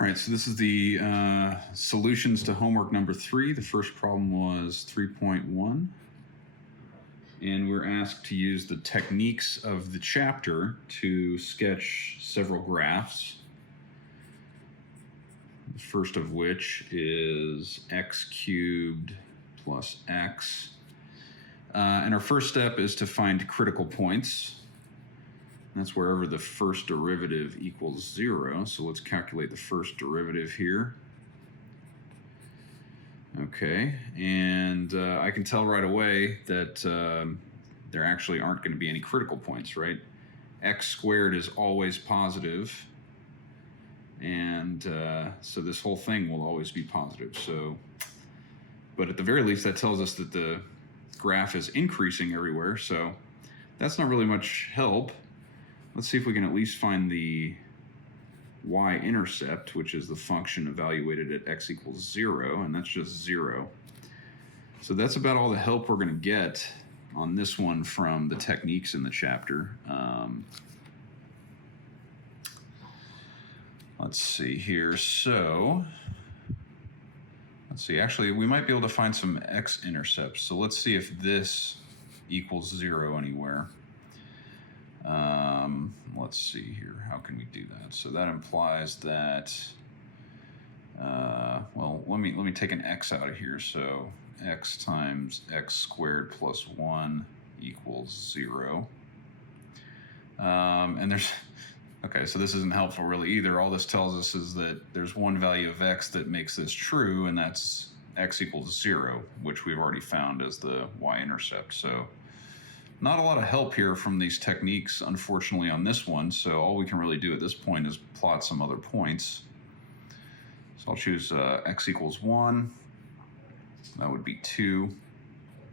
All right, so this is the solutions to homework number 3. The first problem was 3.1. And we're asked to use the techniques of the chapter to sketch several graphs. The first of which is x cubed plus x. And our first step is to find critical points. That's wherever the first derivative equals 0. So let's calculate the first derivative here. Okay, and I can tell right away that there actually aren't going to be any critical points, right? X squared is always positive, and so this whole thing will always be positive. So, but at the very least, that tells us that the graph is increasing everywhere, so that's not really much help. Let's see if we can at least find the y-intercept, which is the function evaluated at x equals 0, and that's just 0. So that's about all the help we're going to get on this one from the techniques in the chapter. Let's see here. So let's see. Actually, we might be able to find some x-intercepts. So let's see if this equals 0 anywhere. Let's see here. How can we do that? So that implies that, well, let me take an x out of here. So x times x squared plus 1 equals 0. And there's, okay, so this isn't helpful really either. All this tells us is that there's one value of x that makes this true, and that's x equals 0, which we've already found as the y-intercept. So not a lot of help here from these techniques, unfortunately, on this one. So all we can really do at this point is plot some other points. So I'll choose x equals 1. That would be 2.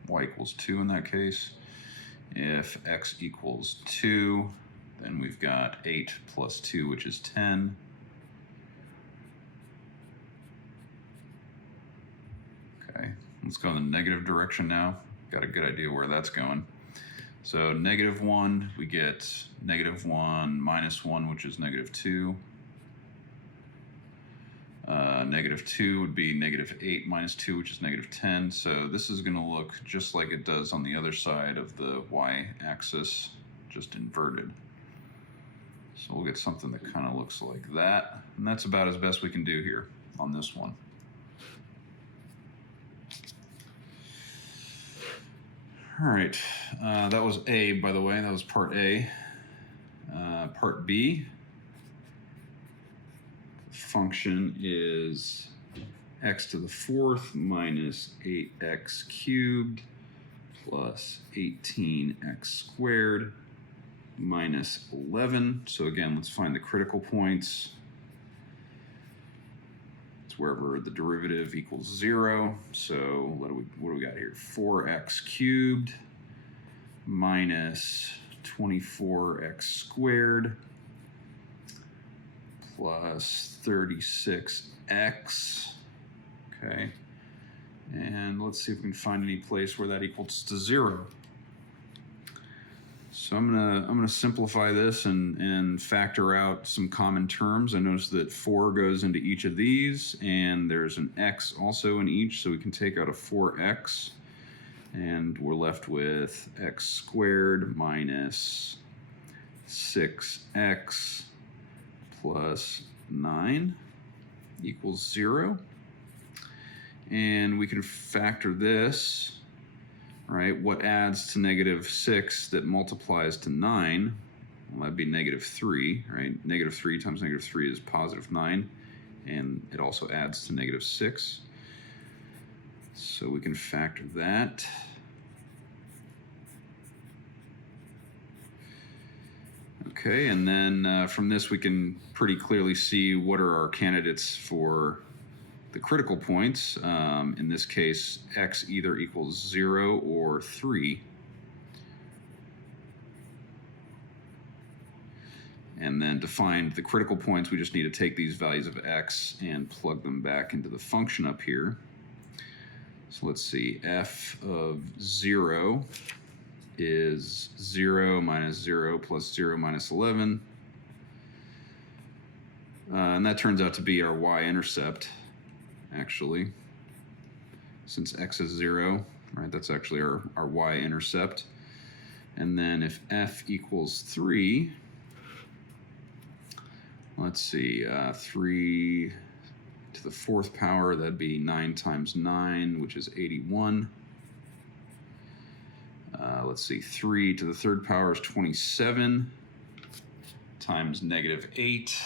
Y equals 2 in that case. If x equals 2, then we've got 8 plus 2, which is 10. Okay, let's go in the negative direction now. Got a good idea where that's going. So negative 1, we get negative 1 minus 1, which is negative 2. Negative 2 would be negative 8 minus 2, which is negative 10. So this is going to look just like it does on the other side of the y-axis, just inverted. So we'll get something that kind of looks like that. And that's about as best we can do here on this one. All right, that was A, by the way. That was part A. Part B, function is x to the 4th minus 8x cubed plus 18x squared minus 11. So again, let's find the critical points. Wherever the derivative equals 0. So what do we got here? 4x cubed minus 24x squared plus 36x. Okay, and let's see if we can find any place where that equals to 0. So I'm gonna simplify this and factor out some common terms. I notice that 4 goes into each of these, and there's an x also in each, so we can take out a 4x, and we're left with x squared minus 6x plus 9 equals 0. And we can factor this. Right, what adds to negative 6 that multiplies to 9? Well, that'd be negative 3, right? Negative 3 times negative 3 is positive 9, and it also adds to negative 6. So we can factor that. Okay, and then from this we can pretty clearly see what are our candidates for the critical points. In this case, x either equals 0 or 3. And then to find the critical points, we just need to take these values of x and plug them back into the function up here. So let's see, f of 0 is 0 minus 0 plus 0 minus 11. And that turns out to be our y-intercept, actually. Since x is 0, right, that's actually our y-intercept. And then if f equals 3, let's see, 3 to the 4th power, that'd be 9 times 9, which is 81. Let's see, 3 to the 3rd power is 27 times -8.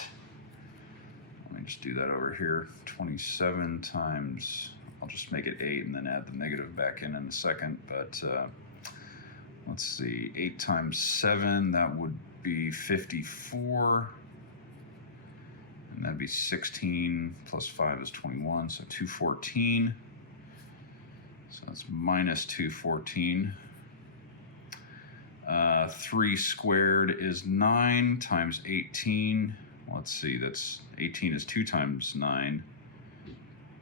Let me just do that over here. 27 times, I'll just make it 8 and then add the negative back in a second. But let's see, 8 times 7, that would be 54. And that'd be 16 plus 5 is 21, so 214. So that's minus 214. 3 squared is 9 times 18. Let's see, that's 18 is 2 times 9.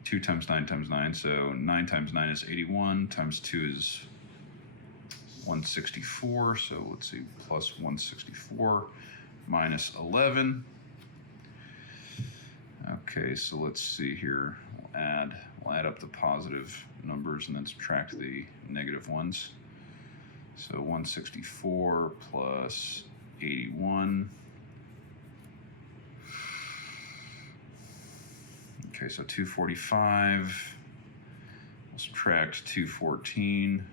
2 times 9 times 9, so 9 times 9 is 81, times 2 is 164, so let's see, plus 164 minus 11. Okay, so let's see here, we'll add up the positive numbers and then subtract the negative ones. So 164 plus 81. Okay, so 245. We'll subtract 214.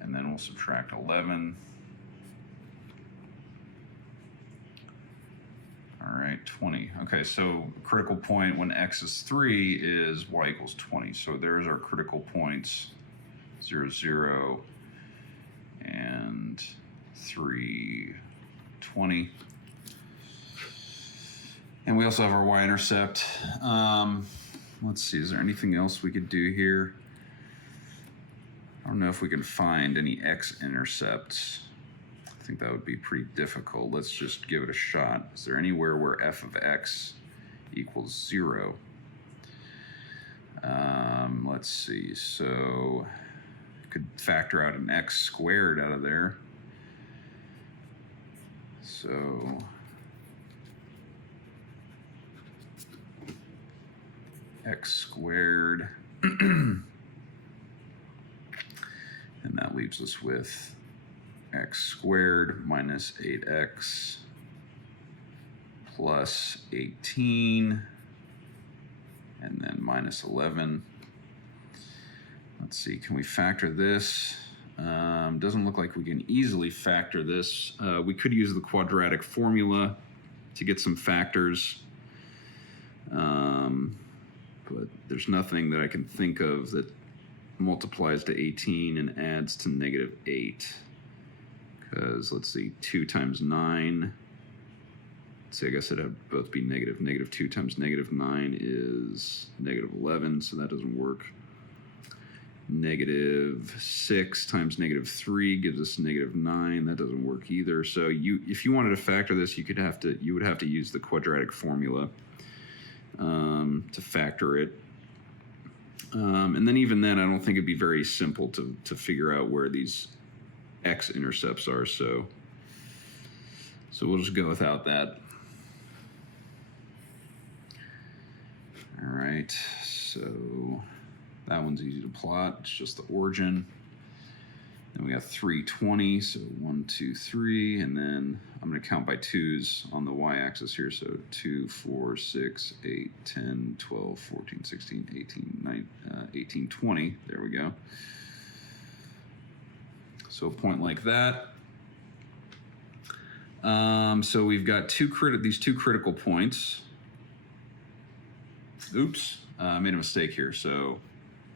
And then we'll subtract 11. All right, 20. Okay, so critical point when x is 3 is y equals 20. So there's our critical points, 0, 0, and 3, 20. And we also have our y-intercept. Let's see, is there anything else we could do here? I don't know if we can find any x-intercepts. I think that would be pretty difficult. Let's just give it a shot. Is there anywhere where f of x equals 0? Let's see, so I could factor out an x squared out of there. So x squared, and that leaves us with x squared minus 8x plus 18, and then minus 11. Let's see, can we factor this? Doesn't look like we can easily factor this. We could use the quadratic formula to get some factors, but there's nothing that I can think of that multiplies to 18 and adds to -8. Because let's see, 2 times 9. Let's see, I guess it'd have both be negative. -2 times -9 is -11, so that doesn't work. -6 times -3 gives us -9. That doesn't work either. So if you wanted to factor this, you would have to use the quadratic formula to factor it. And then even then, I don't think it'd be very simple to figure out where these x-intercepts are. So we'll just go without that. All right, so that one's easy to plot. It's just the origin. Then we got 320, so 1, 2, 3, and then I'm going to count by 2s on the y-axis here. So 2, 4, 6, 8, 10, 12, 14, 16, 18, 18, 20. There we go. So a point like that. So we've got these two critical points. Oops, I made a mistake here. So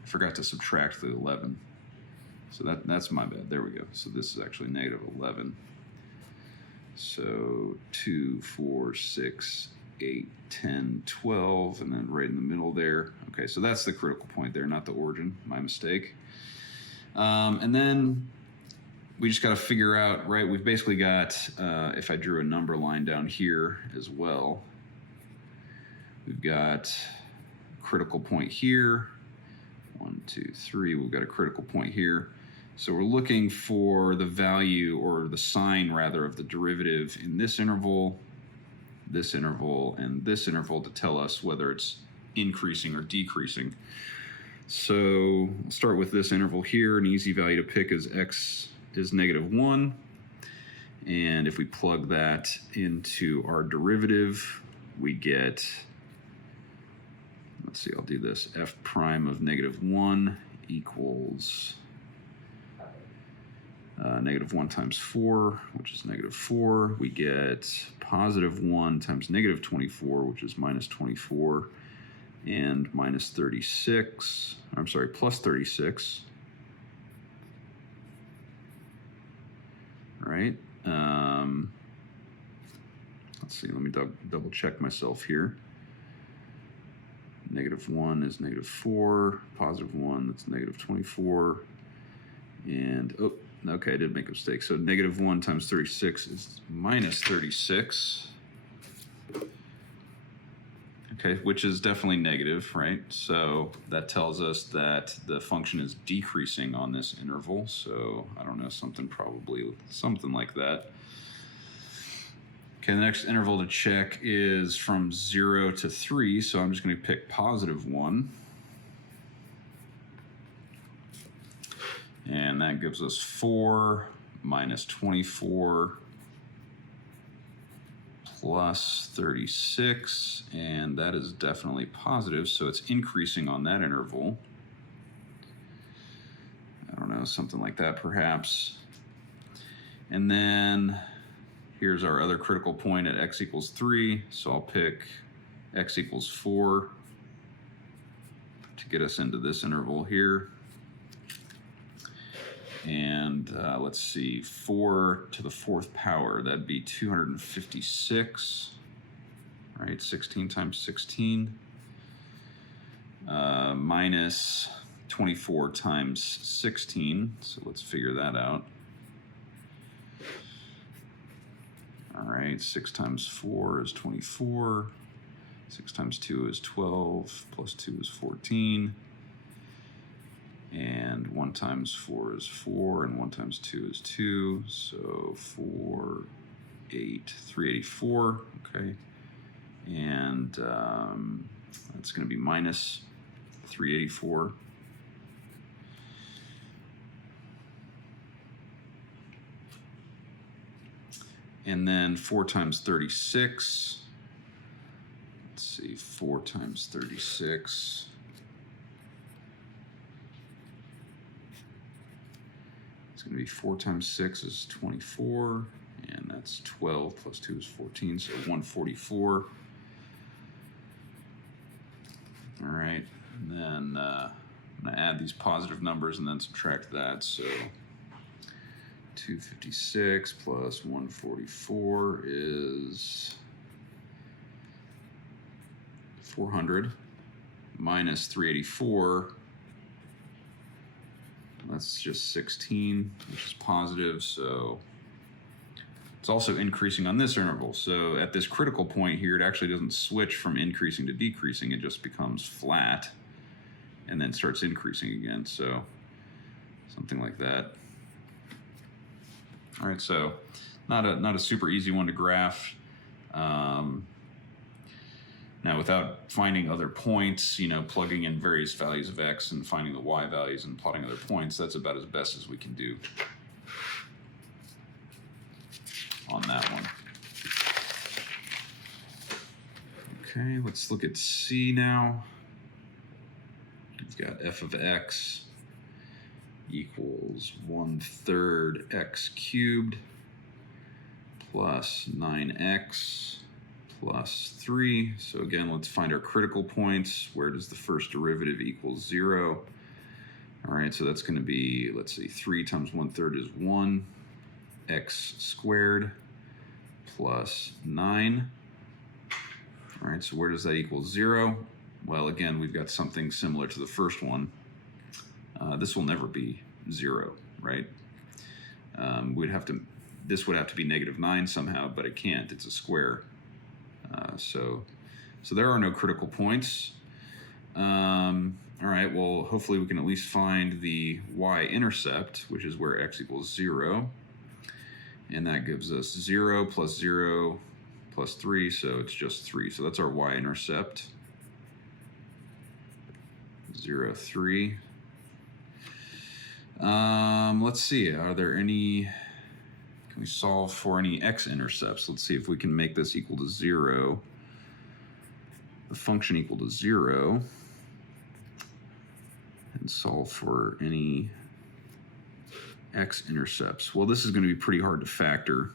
I forgot to subtract the 11. So that's my bad. There we go. So this is actually -11. So 2, 4, 6, 8, 10, 12, and then right in the middle there. Okay, so that's the critical point there, not the origin. My mistake. And then we just got to figure out, right, we've basically got, if I drew a number line down here as well, we've got critical point here. 1, 2, 3, we've got a critical point here. So we're looking for the value, or the sign rather, of the derivative in this interval, and this interval to tell us whether it's increasing or decreasing. So we'll start with this interval here. An easy value to pick is x is -1. And if we plug that into our derivative, we get, let's see, I'll do this, f prime of -1 equals -1 times 4, which is -4. We get +1 times -24, which is -24, and -36. I'm sorry, +36. All right. Let's see, let me double check myself here. -1 is -4, +1, that's -24. And, oh, okay, I did make a mistake. So -1 times 36 is -36. Okay, which is definitely negative, right? So that tells us that the function is decreasing on this interval. So I don't know, probably something like that. Okay, the next interval to check is from 0 to 3. So I'm just going to pick +1. And that gives us 4 minus 24 plus 36, and that is definitely positive, so it's increasing on that interval. I don't know, something like that perhaps. And then here's our other critical point at x equals 3, so I'll pick x equals 4 to get us into this interval here. And let's see, 4 to the 4th power, that'd be 256, right? 16 times 16, minus 24 times 16. So let's figure that out. All right, 6 times 4 is 24. 6 times 2 is 12, plus 2 is 14. And 1 times 4 is 4, and 1 times 2 is 2. So 4, 8, 384, okay. And that's going to be minus 384. And then 4 times 36. Let's see, 4 times 36. It's going to be 4 times 6 is 24, and that's 12 plus 2 is 14, so 144. All right, and then I'm going to add these positive numbers and then subtract that. So 256 plus 144 is 400, minus 384. That's just 16, which is positive, so it's also increasing on this interval. So at this critical point here, it actually doesn't switch from increasing to decreasing. It just becomes flat and then starts increasing again. So something like that. All right, so not a super easy one to graph. Now, without finding other points, plugging in various values of x and finding the y values and plotting other points, that's about as best as we can do on that one. Okay, let's look at C now. We've got f of x equals 1/3 x cubed plus 9x plus 3. So again, let's find our critical points. Where does the first derivative equal 0? All right, so that's going to be, let's see, 3 times 1/3 is 1, x squared plus 9. All right, so where does that equal 0? Well, again, we've got something similar to the first one. This will never be 0, right? This would have to be -9 somehow, but it can't. It's a square. So there are no critical points. All right, well, hopefully we can at least find the y-intercept, which is where x equals 0. And that gives us 0 plus 0 plus 3, so it's just 3. So that's our y-intercept, 0, 3. Let's see, are there any, can we solve for any x-intercepts? Let's see if we can make this equal to 0, the function equal to 0, and solve for any x-intercepts. Well, this is going to be pretty hard to factor.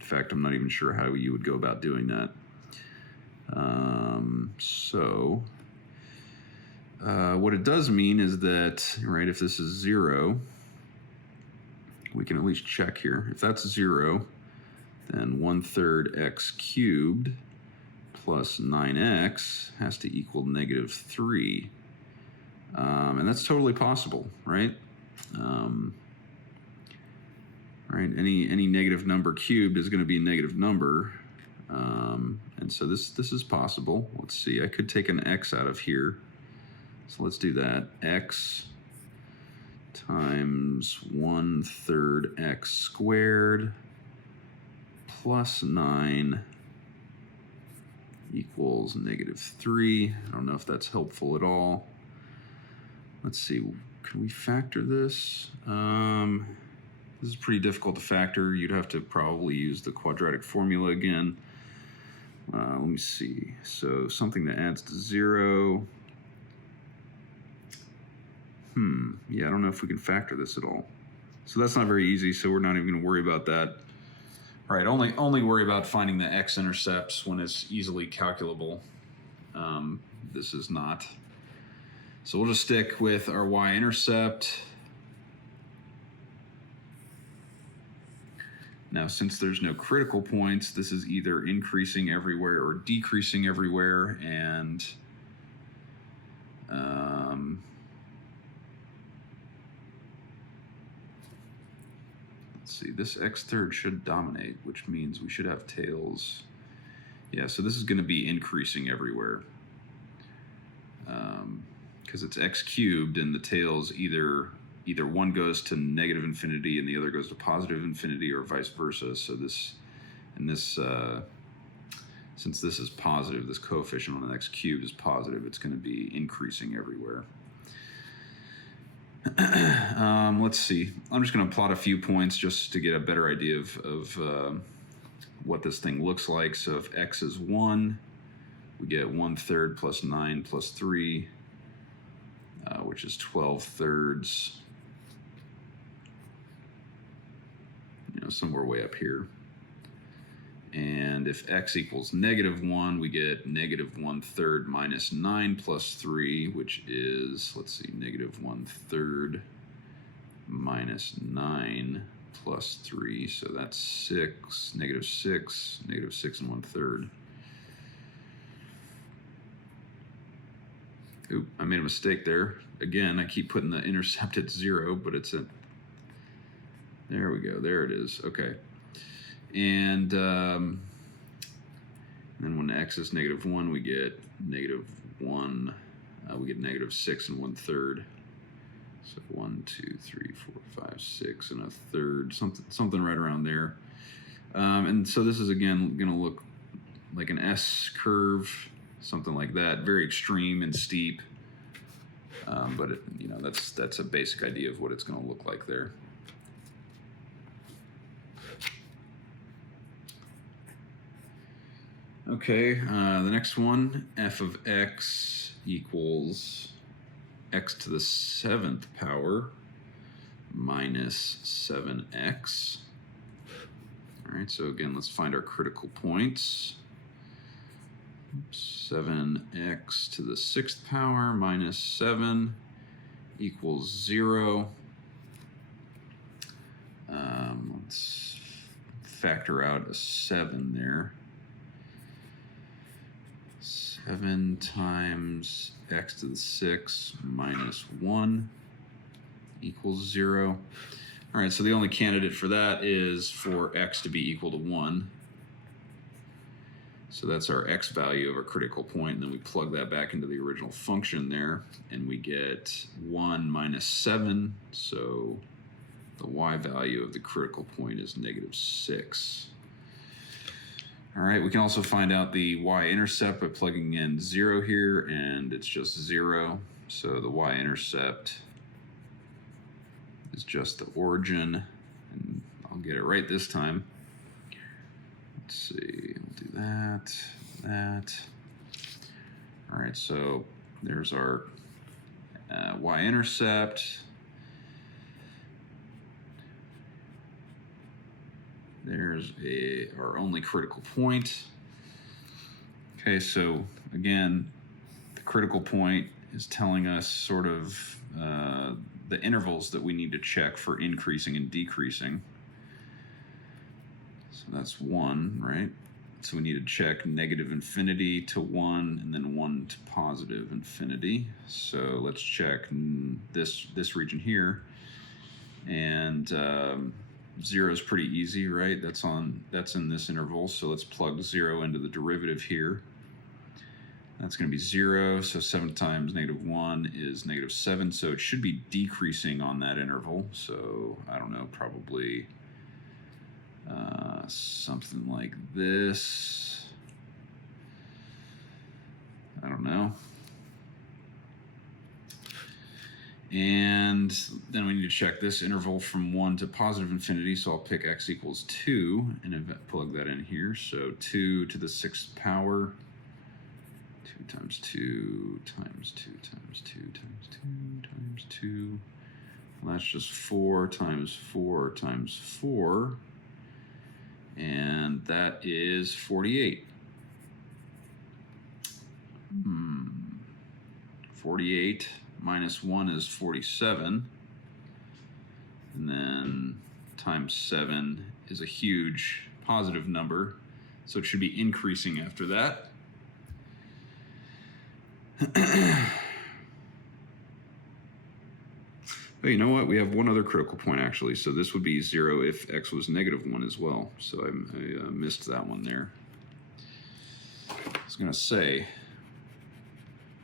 In fact, I'm not even sure how you would go about doing that. What it does mean is that, right, if this is 0, we can at least check here. If that's 0, then 1/3 x cubed plus 9x has to equal -3. And that's totally possible, right? Right, any negative number cubed is going to be a negative number. And so this is possible. Let's see, I could take an x out of here. So let's do that. X times 1/3 x squared plus 9 equals -3. I don't know if that's helpful at all. Let's see, can we factor this? This is pretty difficult to factor. You'd have to probably use the quadratic formula again. Let me see. So something that adds to 0. Yeah, I don't know if we can factor this at all. So that's not very easy, so we're not even going to worry about that. All right, only worry about finding the x-intercepts when it's easily calculable. This is not. So we'll just stick with our y-intercept. Now, since there's no critical points, this is either increasing everywhere or decreasing everywhere, and let's see, this x3rd should dominate, which means we should have tails. Yeah, so this is going to be increasing everywhere because it's x cubed, and the tails either one goes to -infinity and the other goes to +infinity, or vice versa. So since this is positive, this coefficient on an x cubed is positive, it's going to be increasing everywhere. Let's see. I'm just going to plot a few points just to get a better idea of what this thing looks like. So if x is 1, we get 1/3 plus 9 plus 3, which is 12/3. Somewhere way up here. And if x equals -1, we get -1/3 minus 9 plus 3, which is, let's see, -1/3 minus 9 plus 3. So that's 6, -6, -6 1/3. Oop, I made a mistake there. Again, I keep putting the intercept at 0, but it's at, there we go, there it is, okay. And then when x is -1, we get -1, we get -6 1/3. So 1, 2, 3, 4, 5, 6 1/3, something right around there. And so this is again going to look like an S curve, something like that, very extreme and steep. But that's a basic idea of what it's going to look like there. Okay, the next one, f of x equals x to the 7th power minus 7x. All right, so again, let's find our critical points. 7x to the 6th power minus 7 equals 0. Let's factor out a 7 there. 7 times x to the 6 minus 1 equals 0. All right, so the only candidate for that is for x to be equal to 1. So that's our x value of our critical point, and then we plug that back into the original function there, and we get 1 minus 7, so the y value of the critical point is -6. All right, we can also find out the y-intercept by plugging in 0 here, and it's just 0. So the y-intercept is just the origin, and I'll get it right this time. Let's see, we'll do that, that. All right, so there's our y-intercept. There's our only critical point. Okay, so again, the critical point is telling us sort of the intervals that we need to check for increasing and decreasing. So that's 1, right? So we need to check -infinity to 1 and then 1 to +infinity. So let's check this region here. And 0 is pretty easy, right? That's in this interval. So let's plug 0 into the derivative here. That's going to be 0. So 7 times -1 is -7. So it should be decreasing on that interval. So I don't know, probably something like this. I don't know. And then we need to check this interval from 1 to +infinity. So I'll pick x equals 2 and plug that in here. So 2 to the 6th power. 2 times 2 times 2 times 2 times 2 times 2. Well, that's just 4 times 4 times 4. And that is 48. 48 minus 1 is 47. And then times 7 is a huge positive number. So it should be increasing after that. But you know what? We have one other critical point, actually. So this would be 0 if x was -1 as well. So I missed that one there. I was going to say,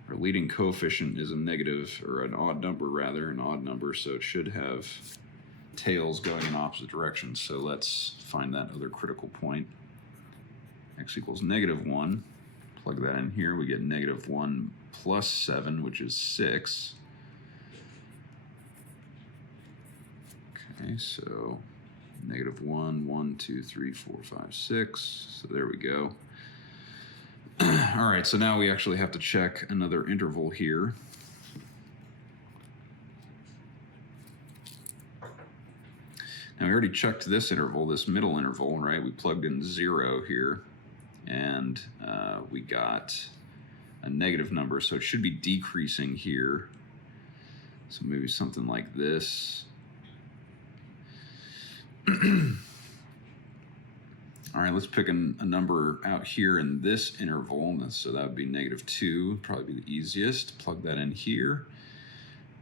our leading coefficient is a negative, or an odd number rather, an odd number. So it should have tails going in opposite directions. So let's find that other critical point. X equals -1. Plug that in here. We get -1 plus 7, which is 6. Okay, so -1, 1, 2, 3, 4, 5, 6. So there we go. All right, so now we actually have to check another interval here. Now we already checked this interval, this middle interval, right? We plugged in 0 here, and we got a negative number, so it should be decreasing here. So maybe something like this. All right, let's pick a number out here in this interval. So that would be -2, probably be the easiest. Plug that in here.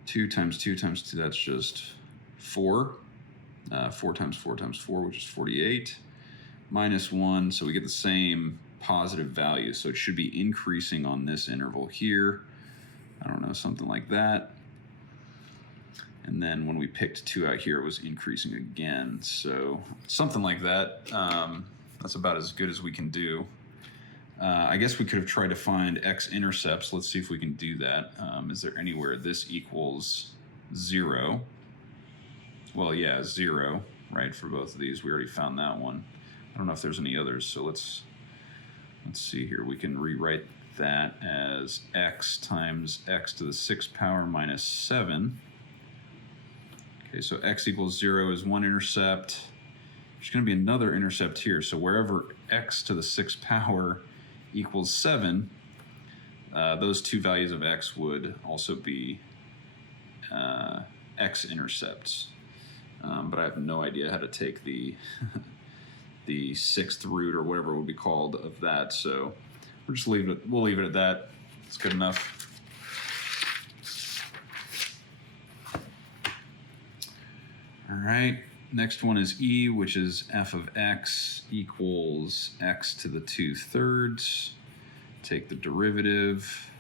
2 times 2 times 2, that's just 4. 4 times 4 times 4, which is 48. -1, so we get the same positive value. So it should be increasing on this interval here. I don't know, something like that. And then when we picked 2 out here, it was increasing again. So something like that. That's about as good as we can do. I guess we could have tried to find x-intercepts. Let's see if we can do that. Is there anywhere this equals 0? Well, yeah, 0, right, for both of these. We already found that one. I don't know if there's any others, so let's see here. We can rewrite that as x times x to the 6th power minus 7. Okay, so x equals 0 is one intercept. There's going to be another intercept here. So wherever x to the 6th power equals 7, those two values of x would also be x-intercepts. But I have no idea how to take the the 6th root or whatever it would be called of that. So we'll leave it at that. It's good enough. All right, next one is e, which is f of x equals x to the 2/3. Take the derivative.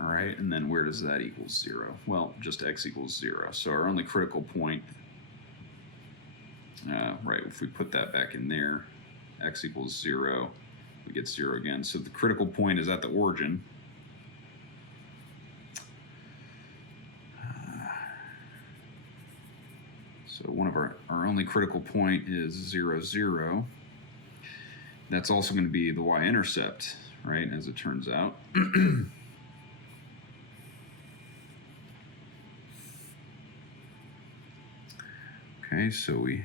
All right, and then where does that equal 0? Well, just x equals 0. So our only critical point, right, if we put that back in there, x equals 0, we get 0 again. So the critical point is at the origin. So one of our only critical point is 0, 0. That's also going to be the y-intercept, right, as it turns out. Okay, so we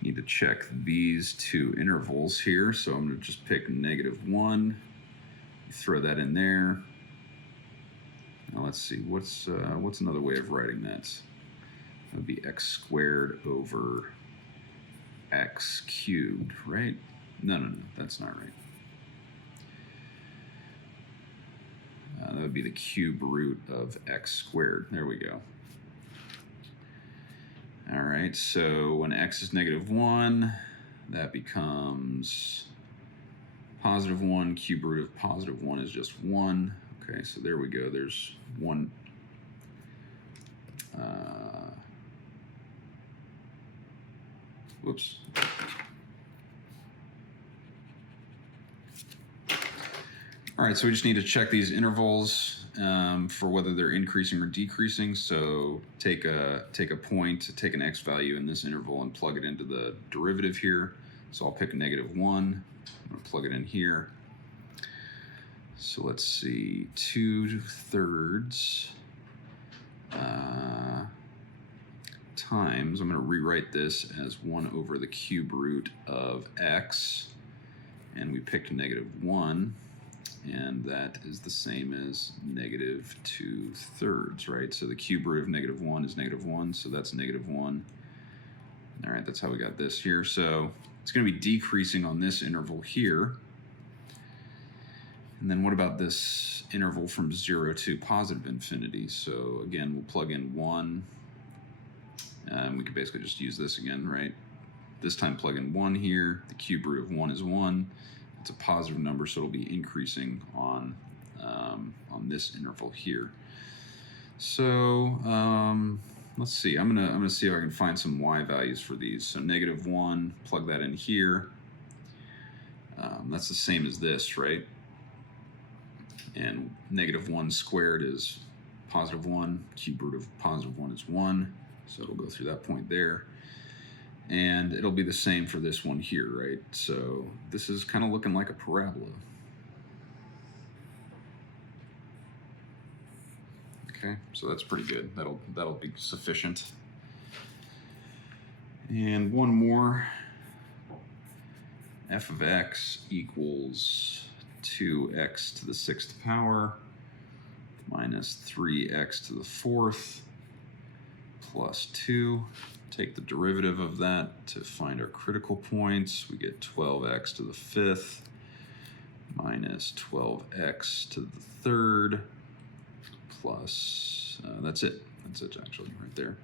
need to check these two intervals here. So I'm going to just pick -1, throw that in there. Now let's see, what's another way of writing that? That would be x squared over x cubed, right? No, that's not right. That would be the cube root of x squared. There we go. All right, so when x is -1, that becomes +1. Cube root of +1 is just 1. Okay, so there we go. There's 1. Whoops. All right, so we just need to check these intervals for whether they're increasing or decreasing. So take a point, take an x value in this interval and plug it into the derivative here. So I'll pick -1. I'm going to plug it in here. So let's see, 2/3 times, I'm going to rewrite this as 1 over the cube root of x, and we picked -1, and that is the same as -2/3, right? So the cube root of -1 is -1, so that's -1. All right, that's how we got this here. So it's going to be decreasing on this interval here. And then what about this interval from 0 to +infinity? So again, we'll plug in 1. We can basically just use this again, right? This time plug in 1 here. The cube root of 1 is 1. It's a positive number, so it'll be increasing on this interval here. So let's see. I'm gonna see if I can find some y values for these. So -1, plug that in here. That's the same as this, right? And -1 squared is +1. Cube root of +1 is 1. So it'll go through that point there. And it'll be the same for this one here, right? So this is kind of looking like a parabola. Okay, so that's pretty good. That'll be sufficient. And one more. F of x equals 2x to the 6th power minus 3x to the 4th plus 2. Take the derivative of that to find our critical points. We get 12x to the 5th minus 12x to the 3rd plus, that's it. That's it actually right there.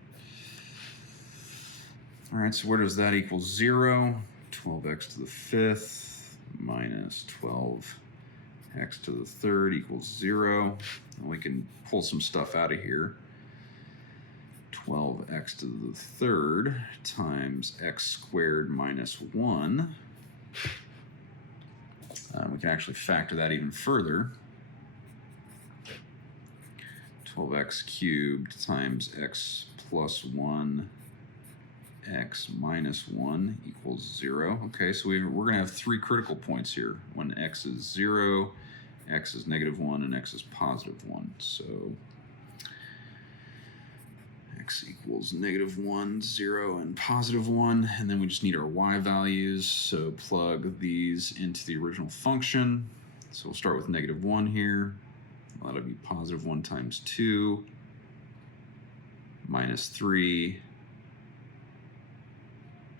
All right, so where does that equal 0? 12x to the 5th minus 12x to the 3rd equals 0. And we can pull some stuff out of here. 12x to the 3rd times x squared minus 1. We can actually factor that even further. 12x cubed times x plus 1 x minus 1 equals 0. Okay, so we're going to have 3 critical points here. When x is 0, x is -1, and x is +1. So x equals -1, 0, and +1. And then we just need our y values. So plug these into the original function. So we'll start with -1 here. Well, that'll be +1 times 2 minus 3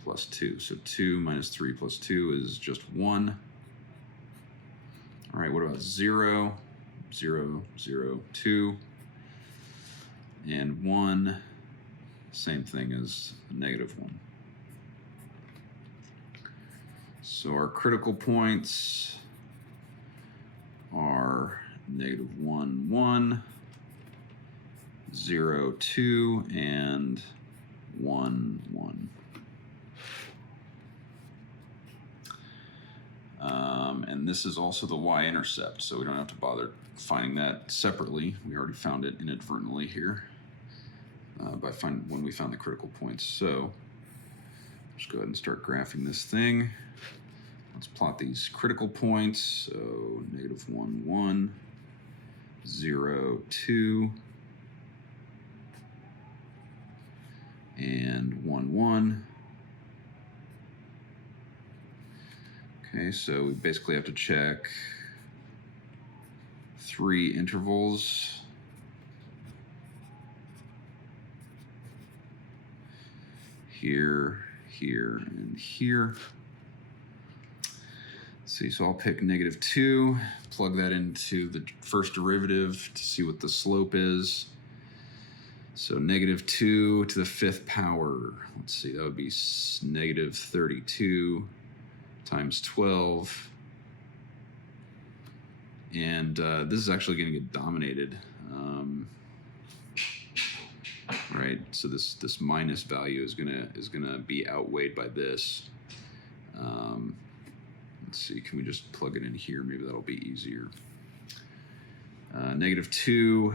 plus 2. So 2 minus 3 plus 2 is just 1. All right, what about 0? 0, 0, 2. And 1, same thing as a negative 1. So our critical points are negative 1, 1, 0, 2, and 1, 1. And this is also the y-intercept, so we don't have to bother finding that separately. We already found it inadvertently here when we found the critical points. So let's go ahead and start graphing this thing. Let's plot these critical points. So negative 1, 1, 0, 2, and 1, 1. Okay, so we basically have to check 3 intervals. Here, here, and here. Let's see, so I'll pick negative 2, plug that into the first derivative to see what the slope is. So negative 2 to the 5th power. Let's see, that would be negative 32 times 12. And this is actually going to get dominated. Right, so this minus value is gonna be outweighed by this. Let's see, can we just plug it in here? Maybe that'll be easier. Negative 2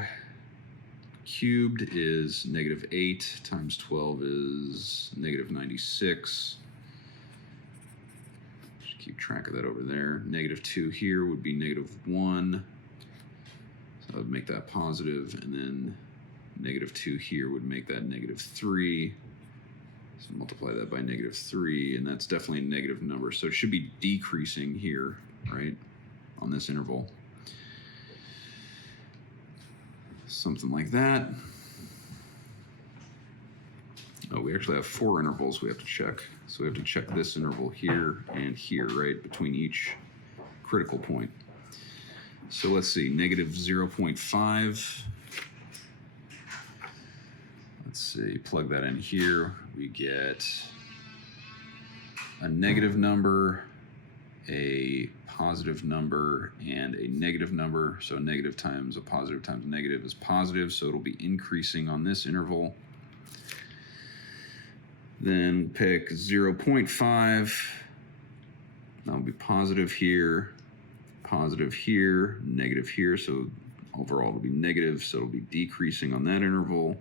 cubed is negative 8 times 12 is negative 96. Just keep track of that over there. Negative 2 here would be negative 1. So that would make that positive, and then negative 2 here would make that negative 3. So multiply that by negative 3, and that's definitely a negative number. So it should be decreasing here, right, on this interval. Something like that. Oh, we actually have 4 intervals we have to check. So we have to check this interval here and here, right, between each critical point. So let's see, negative 0.5. Let's see, plug that in here. We get a negative number, a positive number, and a negative number. So negative times a positive times negative is positive, so it'll be increasing on this interval. Then pick 0.5. That'll be positive here, negative here. So overall it'll be negative, so it'll be decreasing on that interval.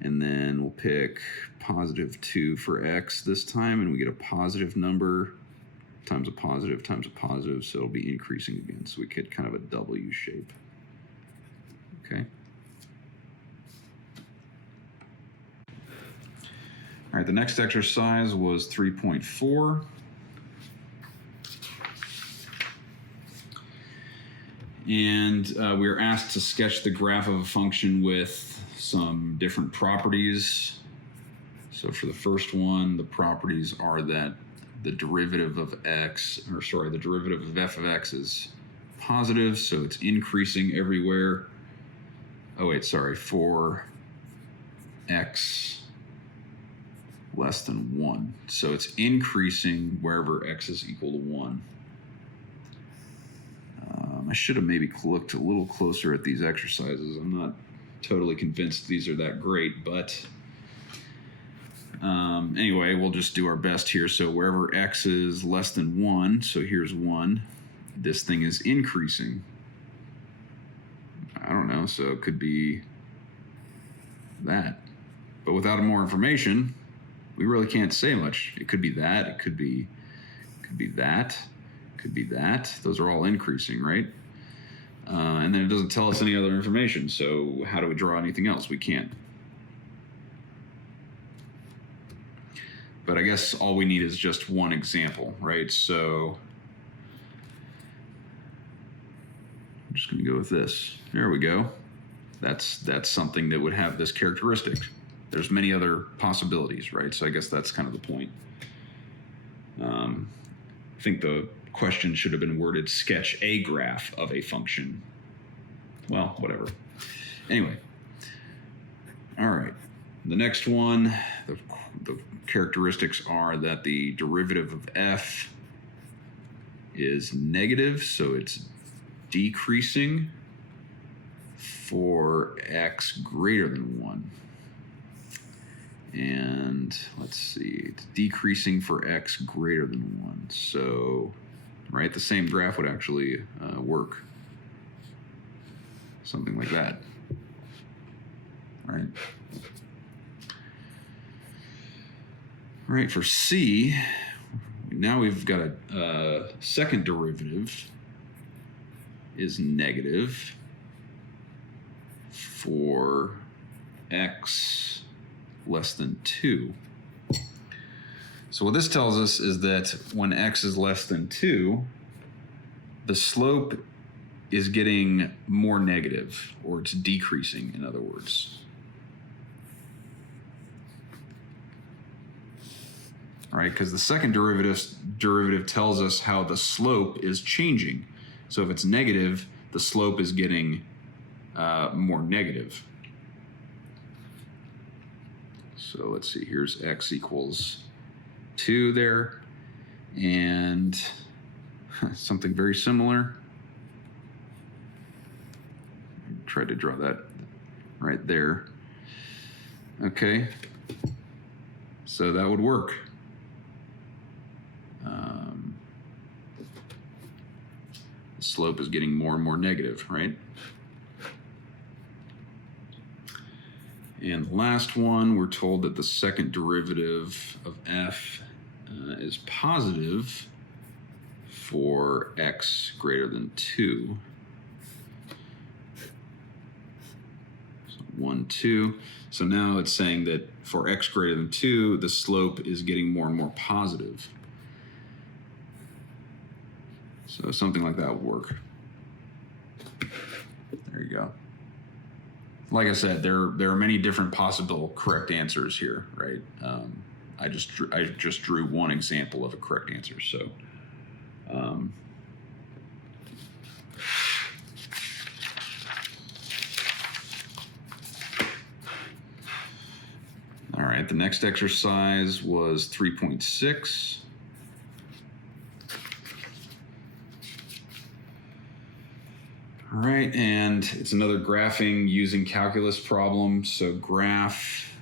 And then we'll pick positive 2 for x this time, and we get a positive number times a positive times a positive, so it'll be increasing again. So we get kind of a W shape. Okay. All right, the next exercise was 3.4. And we were asked to sketch the graph of a function with some different properties. So for the first one, the properties are that the derivative of x, or sorry, the derivative of f of x is positive, so it's increasing everywhere. Oh wait, sorry, for x less than 1. So it's increasing wherever x is equal to 1. I should have maybe looked a little closer at these exercises. I'm not totally convinced these are that great, but anyway, we'll just do our best here. So wherever x is less than 1, so here's 1, this thing is increasing. I don't know, so it could be that. But without more information, we really can't say much. It could be that, it could be that, could be that. Those are all increasing, right? And then it doesn't tell us any other information, so how do we draw anything else? We can't. But I guess all we need is just one example, right? So I'm just going to go with this. There we go. That's something that would have this characteristic. There's many other possibilities, right? So I guess that's kind of the point. I think the question should have been worded, sketch a graph of a function. Well, whatever. Anyway. All right. The next one, the characteristics are that the derivative of f is negative, so it's decreasing for x greater than 1. And let's see, it's decreasing for x greater than 1. So, right, the same graph would actually work. Something like that, right? Right, for C, now we've got a second derivative is negative for x less than 2. So what this tells us is that when x is less than 2, the slope is getting more negative, or it's decreasing, in other words. All right, because the second derivative tells us how the slope is changing. So if it's negative, the slope is getting more negative. So let's see, here's x equals 2 there, and something very similar. Try to draw that right there. Okay, so that would work. The slope is getting more and more negative, right? And the last one, we're told that the second derivative of f is positive for x greater than 2. So 1, 2. So now it's saying that for x greater than 2, the slope is getting more and more positive. So something like that would work. There you go. Like I said, there are many different possible correct answers here, right? I just drew one example of a correct answer. So, all right. The next exercise was 3.6. All right, and it's another graphing using calculus problem. So graph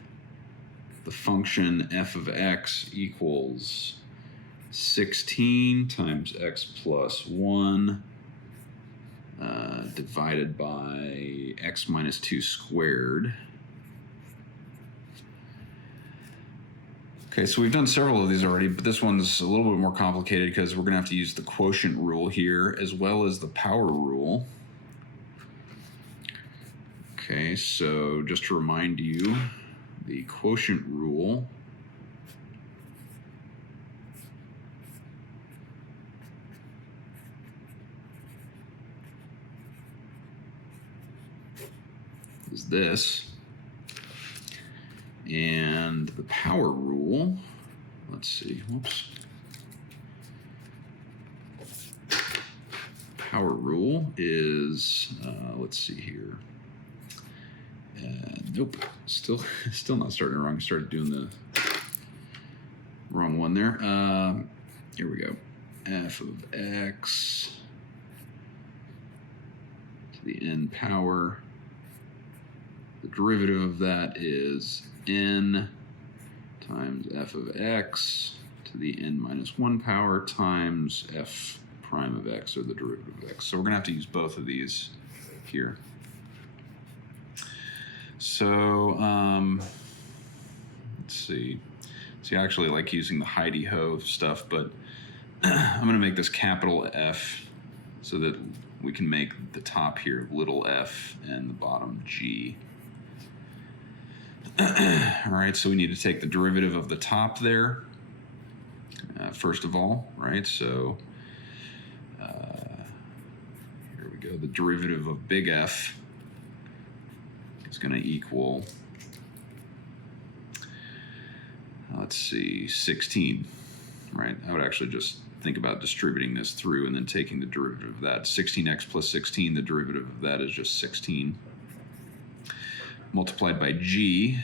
the function f of x equals 16 times x plus 1 divided by x minus 2 squared. Okay, so we've done several of these already, but this one's a little bit more complicated because we're going to have to use the quotient rule here as well as the power rule. Okay, so just to remind you, the quotient rule is this, and the power rule, let's see, whoops. Power rule is, let's see here. Nope, still not starting wrong. Started doing the wrong one there. Here we go. F of x to the n power. The derivative of that is n times f of x to the n minus 1 power times f prime of x, or the derivative of x. So we're going to have to use both of these here. So, let's see. See, I actually like using the Heidi-ho stuff, but I'm going to make this capital F so that we can make the top here little f and the bottom g. All right, so we need to take the derivative of the top there, first of all, right? So here we go. The derivative of big F is going to equal, let's see, 16, right? I would actually just think about distributing this through and then taking the derivative of that. 16x plus 16, the derivative of that is just 16. Multiplied by g,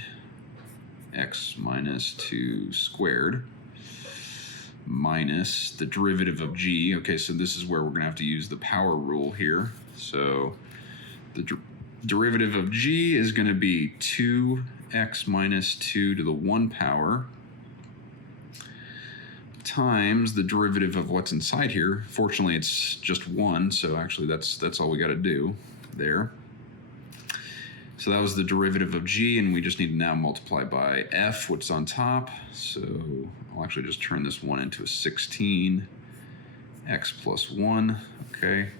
x minus 2 squared minus the derivative of g. Okay, so this is where we're going to have to use the power rule here. So the derivative of g is going to be 2x minus 2 to the 1 power times the derivative of what's inside here. Fortunately, it's just 1, so actually that's all we got to do there. So that was the derivative of g, and we just need to now multiply by f, what's on top. So I'll actually just turn this 1 into a 16, x plus 1, okay.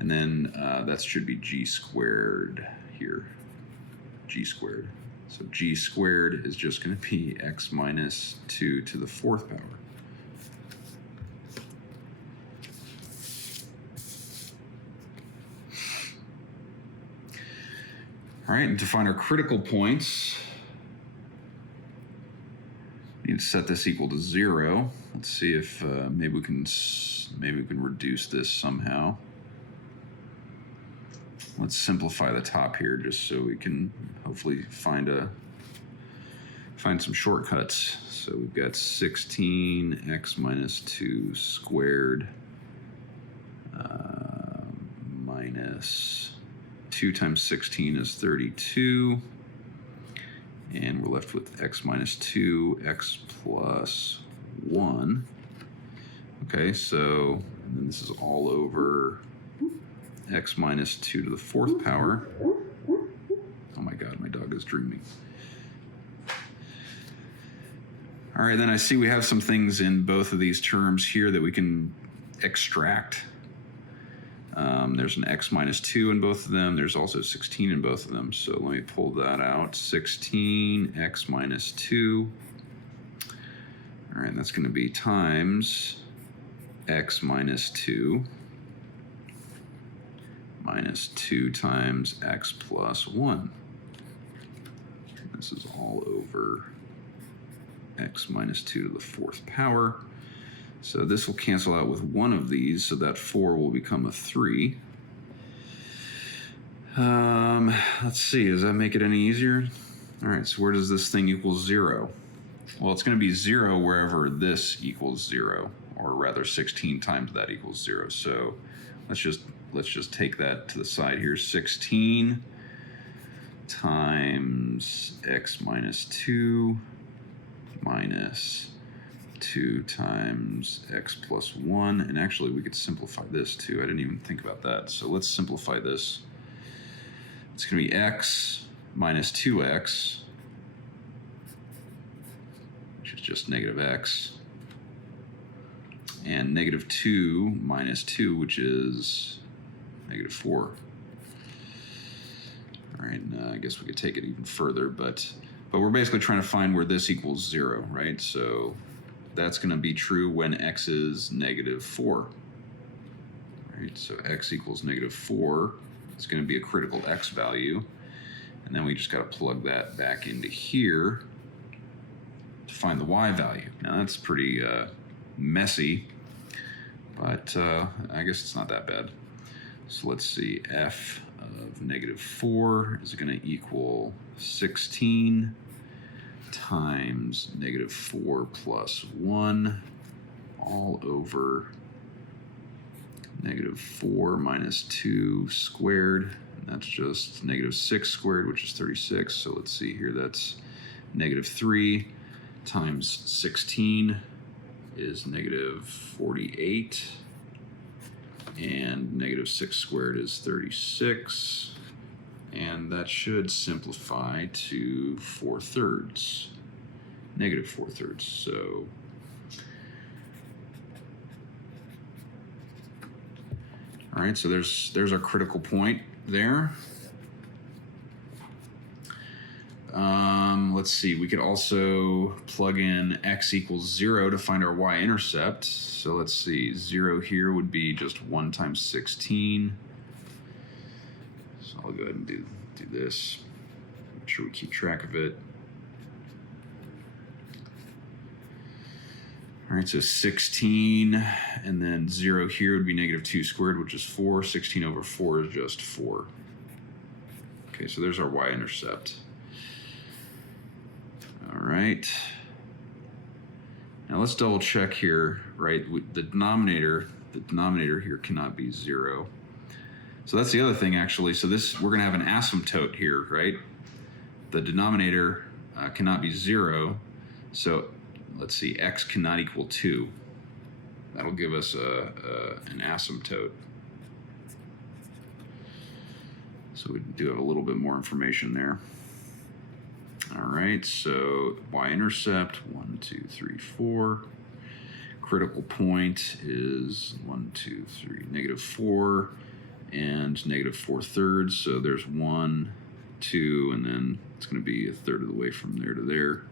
And then that should be g squared here, g squared. So g squared is just going to be x minus 2 to the 4th power. All right, and to find our critical points, we need to set this equal to 0. Let's see if maybe we can reduce this somehow. Let's simplify the top here just so we can hopefully find some shortcuts. So we've got 16x minus 2 squared minus 2 times 16 is 32. And we're left with x minus 2, x plus 1. Okay, so and then this is all over x minus 2 to the 4th power. Oh my God, my dog is dreaming. All right, then I see we have some things in both of these terms here that we can extract. There's an x minus 2 in both of them. There's also 16 in both of them. So let me pull that out. 16 x minus 2. All right, that's going to be times x minus 2 minus 2 times x plus 1. This is all over x minus 2 to the 4th power. So this will cancel out with one of these, so that 4 will become a 3. Let's see, does that make it any easier? All right, so where does this thing equal 0? Well, it's going to be 0 wherever this equals 0, or rather 16 times that equals 0. So let's just take that to the side here. 16 times x minus 2 minus 2 times x plus 1. And actually, we could simplify this too. I didn't even think about that. So let's simplify this. It's going to be x minus 2x, which is just negative x, and negative 2 minus 2, which is negative 4. All right, I guess we could take it even further, but we're basically trying to find where this equals 0, right? So that's going to be true when x is negative 4. Right, so x equals negative 4. It's going to be a critical x value. And then we just got to plug that back into here to find the y value. Now that's pretty messy, but I guess it's not that bad. So let's see, f of negative 4 is going to equal 16 times negative 4 plus 1 all over negative 4 minus 2 squared. And that's just negative 6 squared, which is 36. So let's see here, that's negative 3 times 16 is negative 48. And negative 6 squared is 36. And that should simplify to 4/3, negative 4/3. So all right, so there's our critical point there. Let's see, we could also plug in x equals 0 to find our y-intercept. So let's see, 0 here would be just 1 times 16. So I'll go ahead and do this. Make sure we keep track of it. All right, so 16, and then 0 here would be negative 2 squared, which is 4. 16 over 4 is just 4. Okay, so there's our y-intercept. All right. Now let's double check here, right? The denominator here cannot be 0. So that's the other thing, actually. So we're going to have an asymptote here, right? The denominator cannot be 0. So let's see, x cannot equal 2. That'll give us an asymptote. So we do have a little bit more information there. All right, so y-intercept, 1, 2, 3, 4. Critical point is 1, 2, 3, -4 and -4/3. So there's 1, 2, and then it's going to be 1/3 of the way from there to there.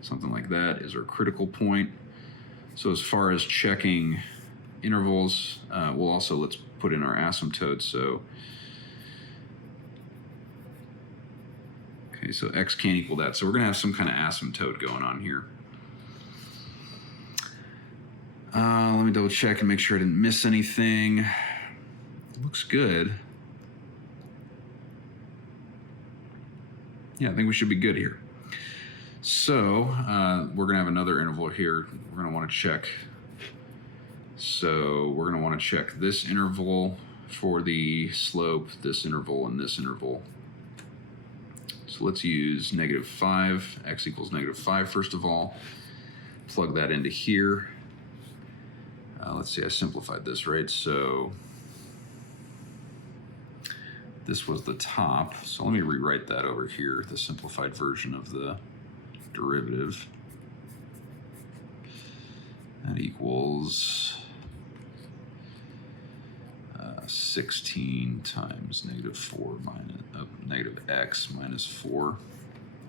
Something like that is our critical point. So as far as checking intervals, let's put in our asymptotes. So okay, so x can't equal that. So we're going to have some kind of asymptote going on here. Let me double check and make sure I didn't miss anything. Looks good. Yeah, I think we should be good here. So we're going to have another interval here. We're going to want to check. So we're going to want to check this interval for the slope, this interval, and this interval. So let's use -5, x equals -5 first of all. Plug that into here. Let's see, I simplified this, right? So this was the top. So let me rewrite that over here, the simplified version of the derivative. That equals 16 times -4 minus x minus 4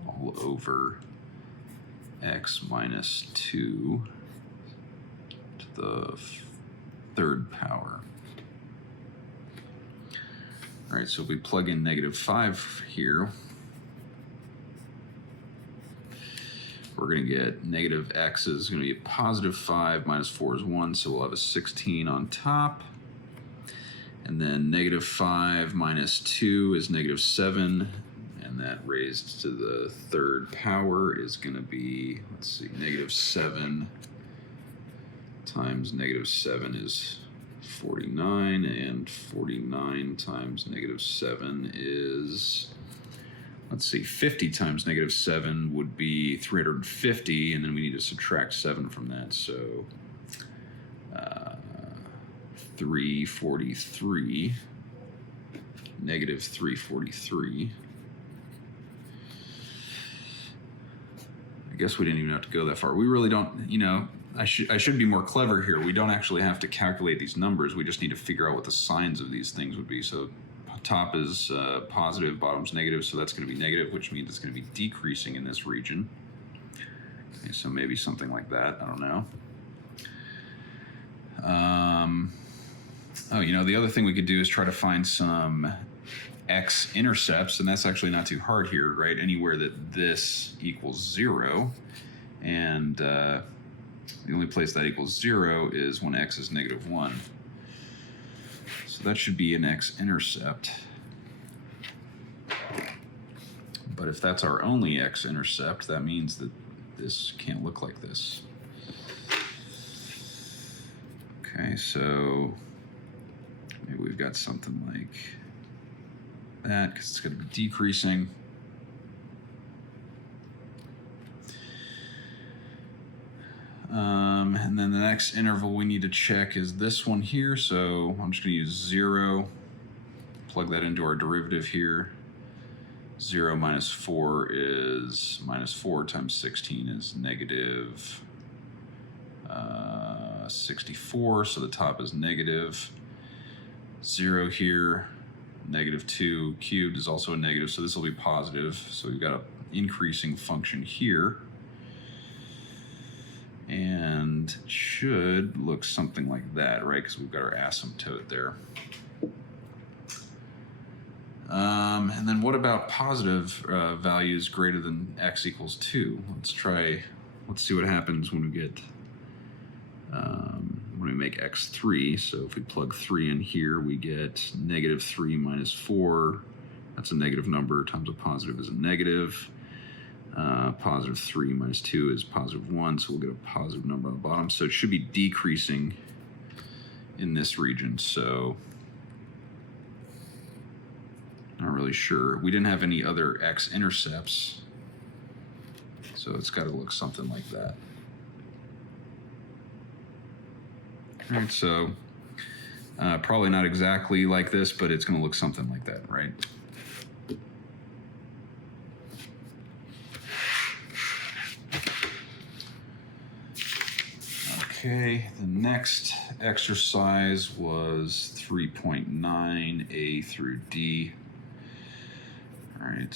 all over x minus 2 to the 3rd power. All right, so if we plug in -5 here, we're going to get -x is going to be a +5 minus 4 is 1, so we'll have a 16 on top. And then -5 minus 2 is -7, and that raised to the 3rd power is going to be, let's see, -7 times -7 is 49, and 49 times -7 is, let's see, 50 times -7 would be 350, and then we need to subtract 7 from that, so 343, -343. I guess we didn't even have to go that far. We really don't, I should be more clever here. We don't actually have to calculate these numbers. We just need to figure out what the signs of these things would be. So top is positive, bottom's negative, so that's going to be negative, which means it's going to be decreasing in this region. Okay, so maybe something like that. I don't know. The other thing we could do is try to find some x-intercepts, and that's actually not too hard here, right? Anywhere that this equals 0, and the only place that equals 0 is when x is -1. So that should be an x-intercept. But if that's our only x-intercept, that means that this can't look like this. Okay, so maybe we've got something like that, because it's going to be decreasing. And then the next interval we need to check is this one here. So I'm just going to use 0, plug that into our derivative here. 0 minus 4 is -4 times 16 is negative 64. So the top is negative. 0 here, -2 cubed is also a negative. So this will be positive. So we've got an increasing function here. And it should look something like that, right? Because we've got our asymptote there. And then what about positive values greater than x equals 2? Let's see what happens when we get, when we make x 3. So if we plug 3 in here, we get -3 minus 4. That's a negative number times a positive is a negative. Positive 3 minus 2 is positive 1, so we'll get a positive number on the bottom. So it should be decreasing in this region. So not really sure. We didn't have any other x-intercepts, so it's got to look something like that. All right, so probably not exactly like this, but it's going to look something like that, right? Okay, the next exercise was 3.9 A through D. All right,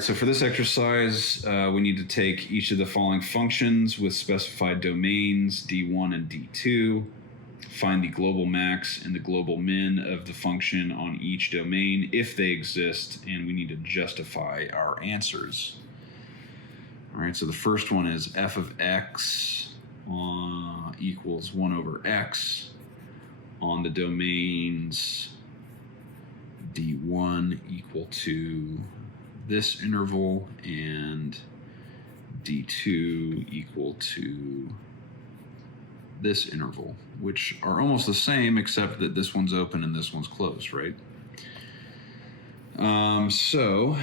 so for this exercise, we need to take each of the following functions with specified domains, D1 and D2, find the global max and the global min of the function on each domain if they exist, and we need to justify our answers. All right, so the first one is f of x equals 1 over x on the domains D1 equal to this interval and D2 equal to this interval, which are almost the same except that this one's open and this one's closed, right? So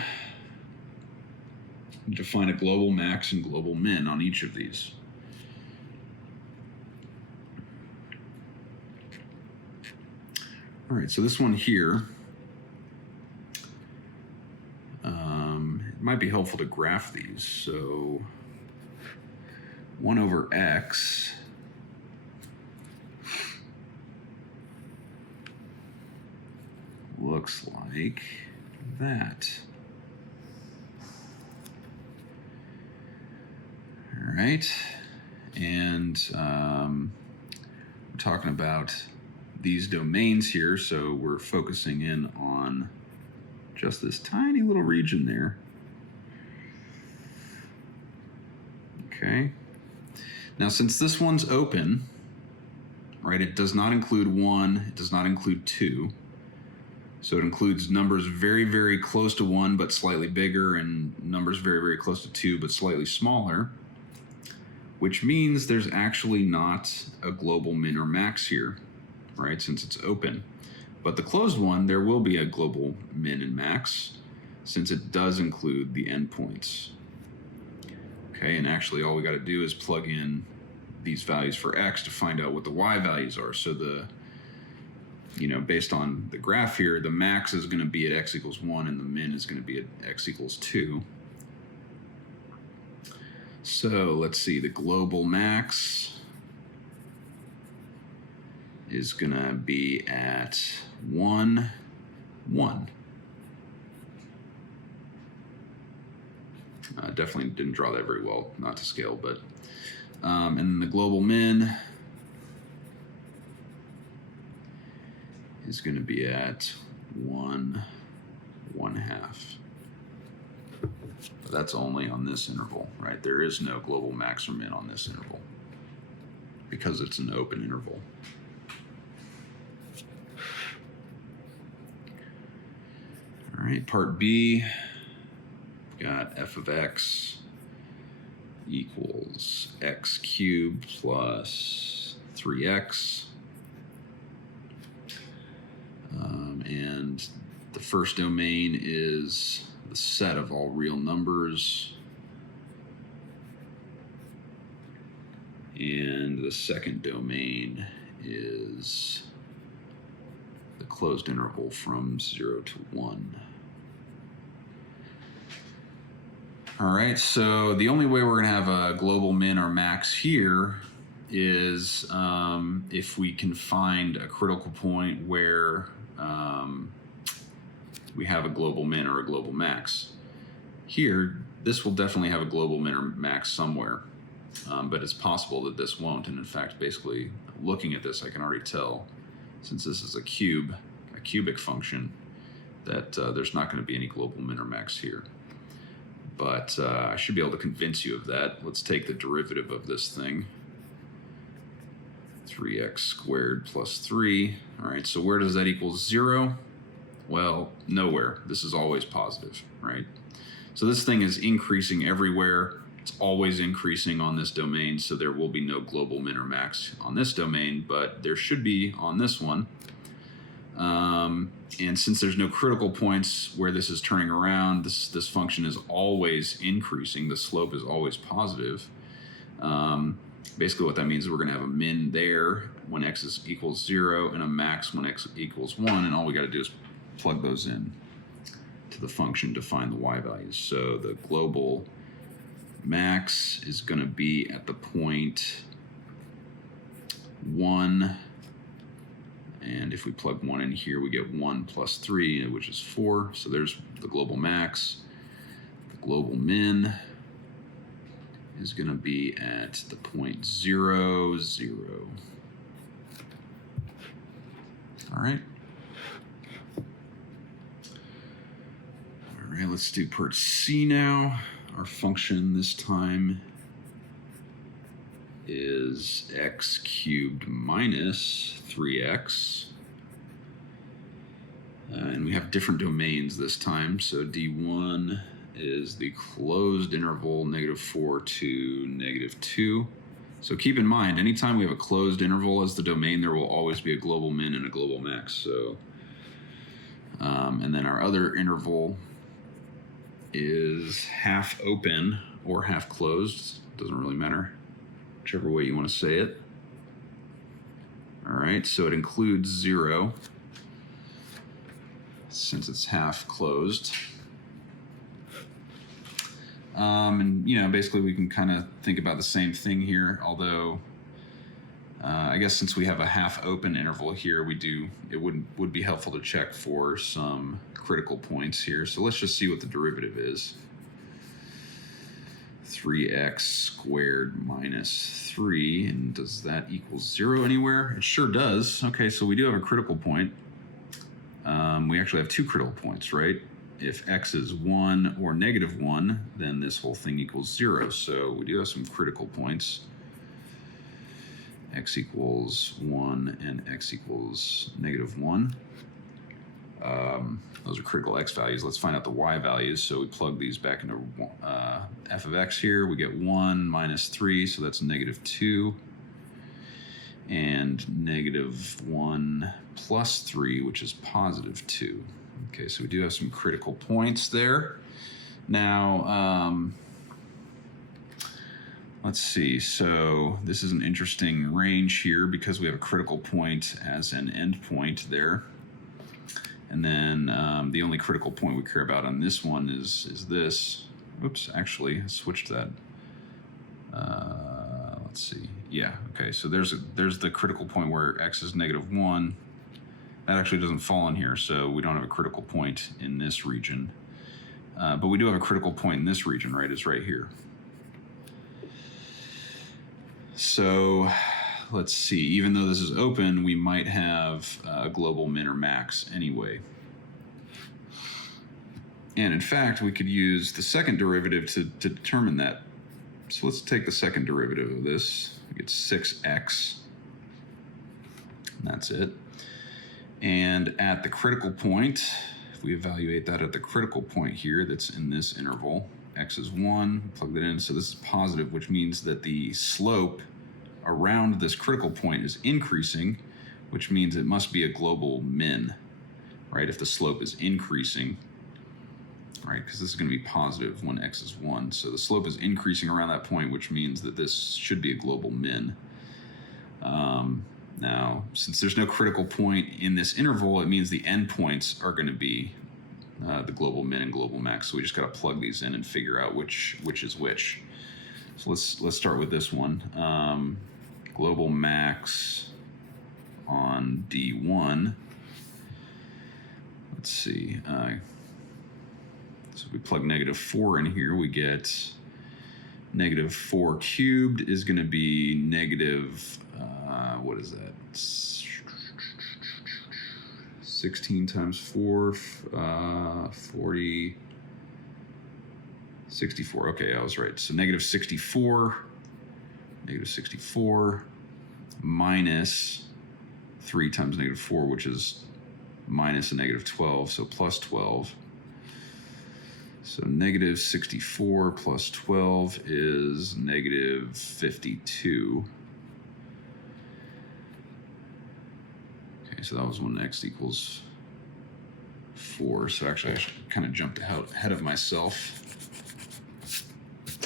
we define a global max and global min on each of these. All right, so this one here, it might be helpful to graph these. So 1 over x looks like that. All right, and we're talking about these domains here, so we're focusing in on just this tiny little region there. Okay, now since this one's open, right, it does not include 1, it does not include 2. So it includes numbers very, very close to 1 but slightly bigger, and numbers very, very close to 2 but slightly smaller, which means there's actually not a global min or max here, right, since it's open. But the closed one, there will be a global min and max since it does include the endpoints. Okay, and actually all we got to do is plug in these values for x to find out what the y values are. So based on the graph here, the max is going to be at x equals 1 and the min is going to be at x equals 2. So let's see, the global max is going to be at 1, 1. Definitely didn't draw that very well, not to scale, but and then the global min is going to be at 1, 1/2. But that's only on this interval, right? There is no global max or min on this interval because it's an open interval. All right, part B, we've got f of x equals x cubed plus 3x. And the first domain is the set of all real numbers. And the second domain is the closed interval from 0 to 1. All right, so the only way we're going to have a global min or max here is if we can find a critical point where we have a global min or a global max. Here, this will definitely have a global min or max somewhere, but it's possible that this won't. And in fact, basically looking at this, I can already tell, since this is a cubic function, that there's not going to be any global min or max here. But I should be able to convince you of that. Let's take the derivative of this thing. 3x squared plus 3. All right, so where does that equal 0? Well, nowhere. This is always positive, right? So this thing is increasing everywhere. It's always increasing on this domain, so there will be no global min or max on this domain, but there should be on this one. And since there's no critical points where this is turning around, this function is always increasing. The slope is always positive. Basically what that means is we're going to have a min there when x equals 0 and a max when x equals 1, and all we got to do is plug those in to the function to find the y values. So the global max is going to be at the point 1, and if we plug 1 in here, we get 1 plus 3, which is 4. So there's the global max. The global min is going to be at the point 0, 0. All right. All right, let's do part C now. Our function this time is x cubed minus 3x. And we have different domains this time. So D1 is the closed interval -4 to -2. So keep in mind, anytime we have a closed interval as the domain, there will always be a global min and a global max. So, and then our other interval is half open or half closed. Doesn't really matter, whichever way you want to say it. All right, so it includes 0 since it's half closed. And you know, basically we can kind of think about the same thing here, although I guess since we have a half open interval here, it would be helpful to check for some critical points here. So let's just see what the derivative is. 3x squared minus 3, and does that equal 0 anywhere? It sure does. Okay, so we do have a critical point. We actually have 2 critical points, right? If x is 1 or -1, then this whole thing equals 0. So we do have some critical points. X equals 1 and x equals -1. Those are critical x values. Let's find out the y values. So we plug these back into f of x here. We get 1 minus 3, so that's -2. And -1 plus 3, which is +2. Okay, so we do have some critical points there. Now, let's see. So this is an interesting range here because we have a critical point as an endpoint there. And then the only critical point we care about on this one is this. Oops, actually, I switched that. Let's see. Yeah, okay, so there's the critical point where x is -1. That actually doesn't fall in here, so we don't have a critical point in this region. But we do have a critical point in this region, right? It's right here. So let's see. Even though this is open, we might have a global min or max anyway. And in fact, we could use the second derivative to determine that. So let's take the second derivative of this. We get 6x. And that's it. And at the critical point, if we evaluate that at the critical point here, that's in this interval, x is 1, plug that in, so this is positive, which means that the slope around this critical point is increasing, which means it must be a global min, right, if the slope is increasing, right, because this is going to be positive when x is 1. So the slope is increasing around that point, which means that this should be a global min. Now, since there's no critical point in this interval, it means the endpoints are going to be the global min and global max. So we just got to plug these in and figure out which is which. So let's start with this one. Global max on D1. Let's see. So if we plug -4 in here, we get -4 cubed is going to be negative. What is that? 16 times 4, 40, 64. Okay, I was right. So -64 minus 3 times negative 4, which is minus a negative 12, so plus 12. So negative 64 plus 12 is negative 52. Okay, so that was when x equals 4. So actually I kind of jumped ahead of myself.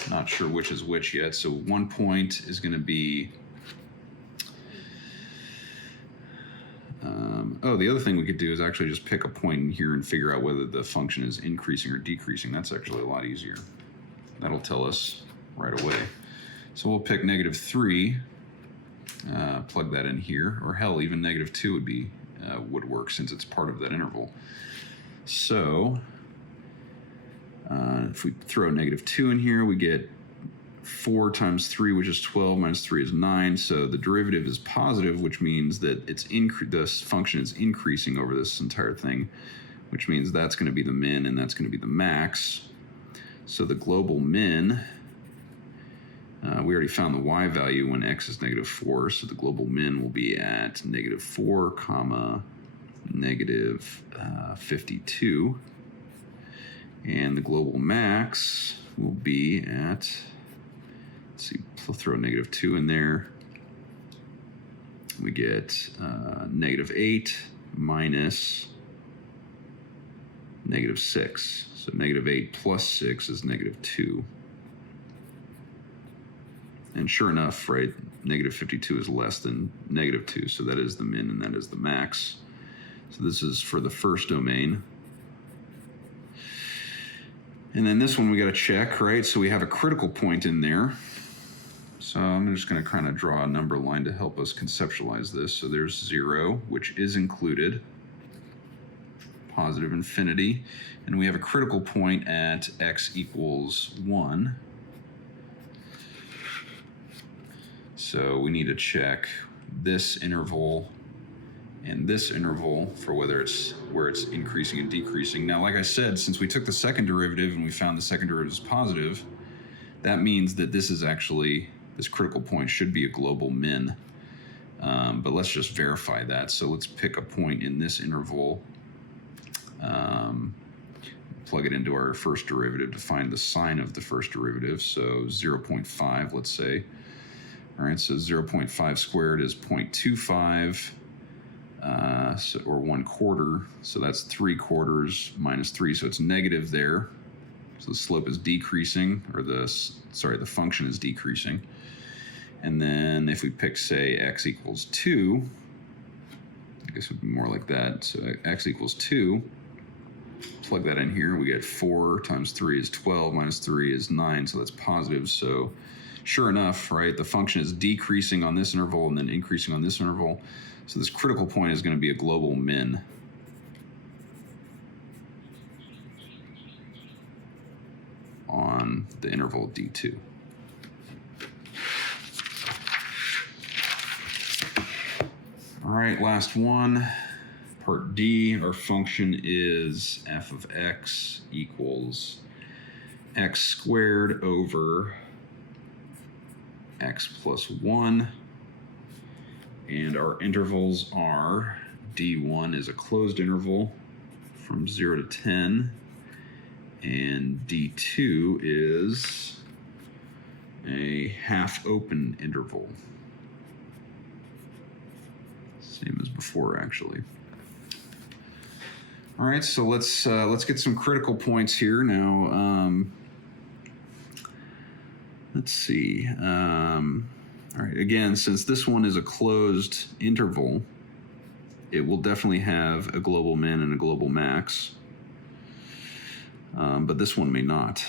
Not sure which is which yet. So 1 point is going to be... the other thing we could do is actually just pick a point in here and figure out whether the function is increasing or decreasing. That's actually a lot easier. That'll tell us right away. So we'll pick negative 3, plug that in here, or hell, even negative 2 would work since it's part of that interval. So if we throw negative 2 in here, we get 4 times 3, which is 12, minus 3 is 9. So the derivative is positive, which means that this function is increasing over this entire thing, which means that's going to be the min and that's going to be the max. So the global min, we already found the y value when x is negative 4, so the global min will be at negative 4, comma, negative 52. And the global max will be at... Let's see, we'll throw negative 2 in there. We get negative 8 minus negative 6. So negative 8 plus 6 is negative 2. And sure enough, right, negative 52 is less than negative 2. So that is the min and that is the max. So this is for the first domain. And then this one we got to check, right? So we have a critical point in there. So I'm just going to kind of draw a number line to help us conceptualize this. So there's 0, which is included, positive infinity. And we have a critical point at x equals 1. So we need to check this interval and this interval for whether it's where it's increasing and decreasing. Now, like I said, since we took the second derivative and we found the second derivative is positive, that means that this is actually... This critical point should be a global min, but let's just verify that. So let's pick a point in this interval, plug it into our first derivative to find the sign of the first derivative. So 0.5, let's say. All right, so 0.5 squared is 0.25, or 1/4. So that's 3/4 minus 3, so it's negative there. So the slope is decreasing, or the function is decreasing. And then if we pick, say, x equals 2, I guess it would be more like that. So x equals 2, plug that in here. We get 4 times 3 is 12, minus 3 is 9, so that's positive. So sure enough, right, the function is decreasing on this interval and then increasing on this interval. So this critical point is going to be a global min. On the interval D2. All right, last one, part D. Our function is f of x equals x squared over x plus 1. And our intervals are D1 is a closed interval from 0 to 10. And D2 is a half open interval. Same as before, actually. All right, so let's get some critical points here now. Let's see. All right, again, since this one is a closed interval, it will definitely have a global min and a global max. But this one may not.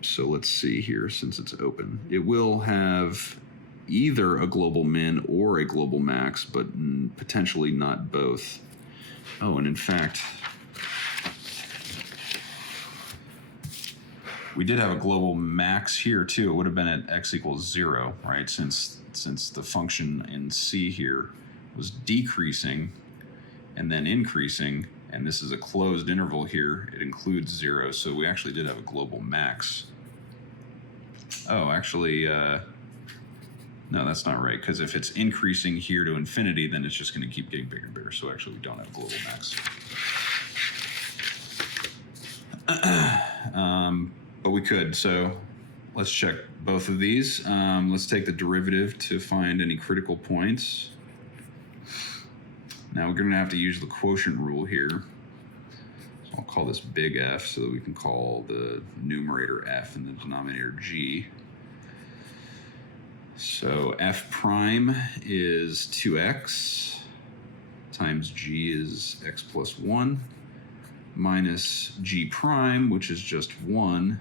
So let's see here, since it's open. It will have either a global min or a global max, but potentially not both. Oh, and in fact, we did have a global max here too. It would have been at x equals 0, right? Since the function in C here was decreasing and then increasing, and this is a closed interval here, it includes 0, so we actually did have a global max. Oh, actually, No, that's not right, because if it's increasing here to infinity, then it's just going to keep getting bigger and bigger. So actually, we don't have global max. But we could. So let's check both of these. Let's take the derivative to find any critical points. Now we're going to have to use the quotient rule here. So I'll call this big F so that we can call the numerator F and the denominator G. So f prime is 2x times g is x plus 1 minus g prime, which is just 1,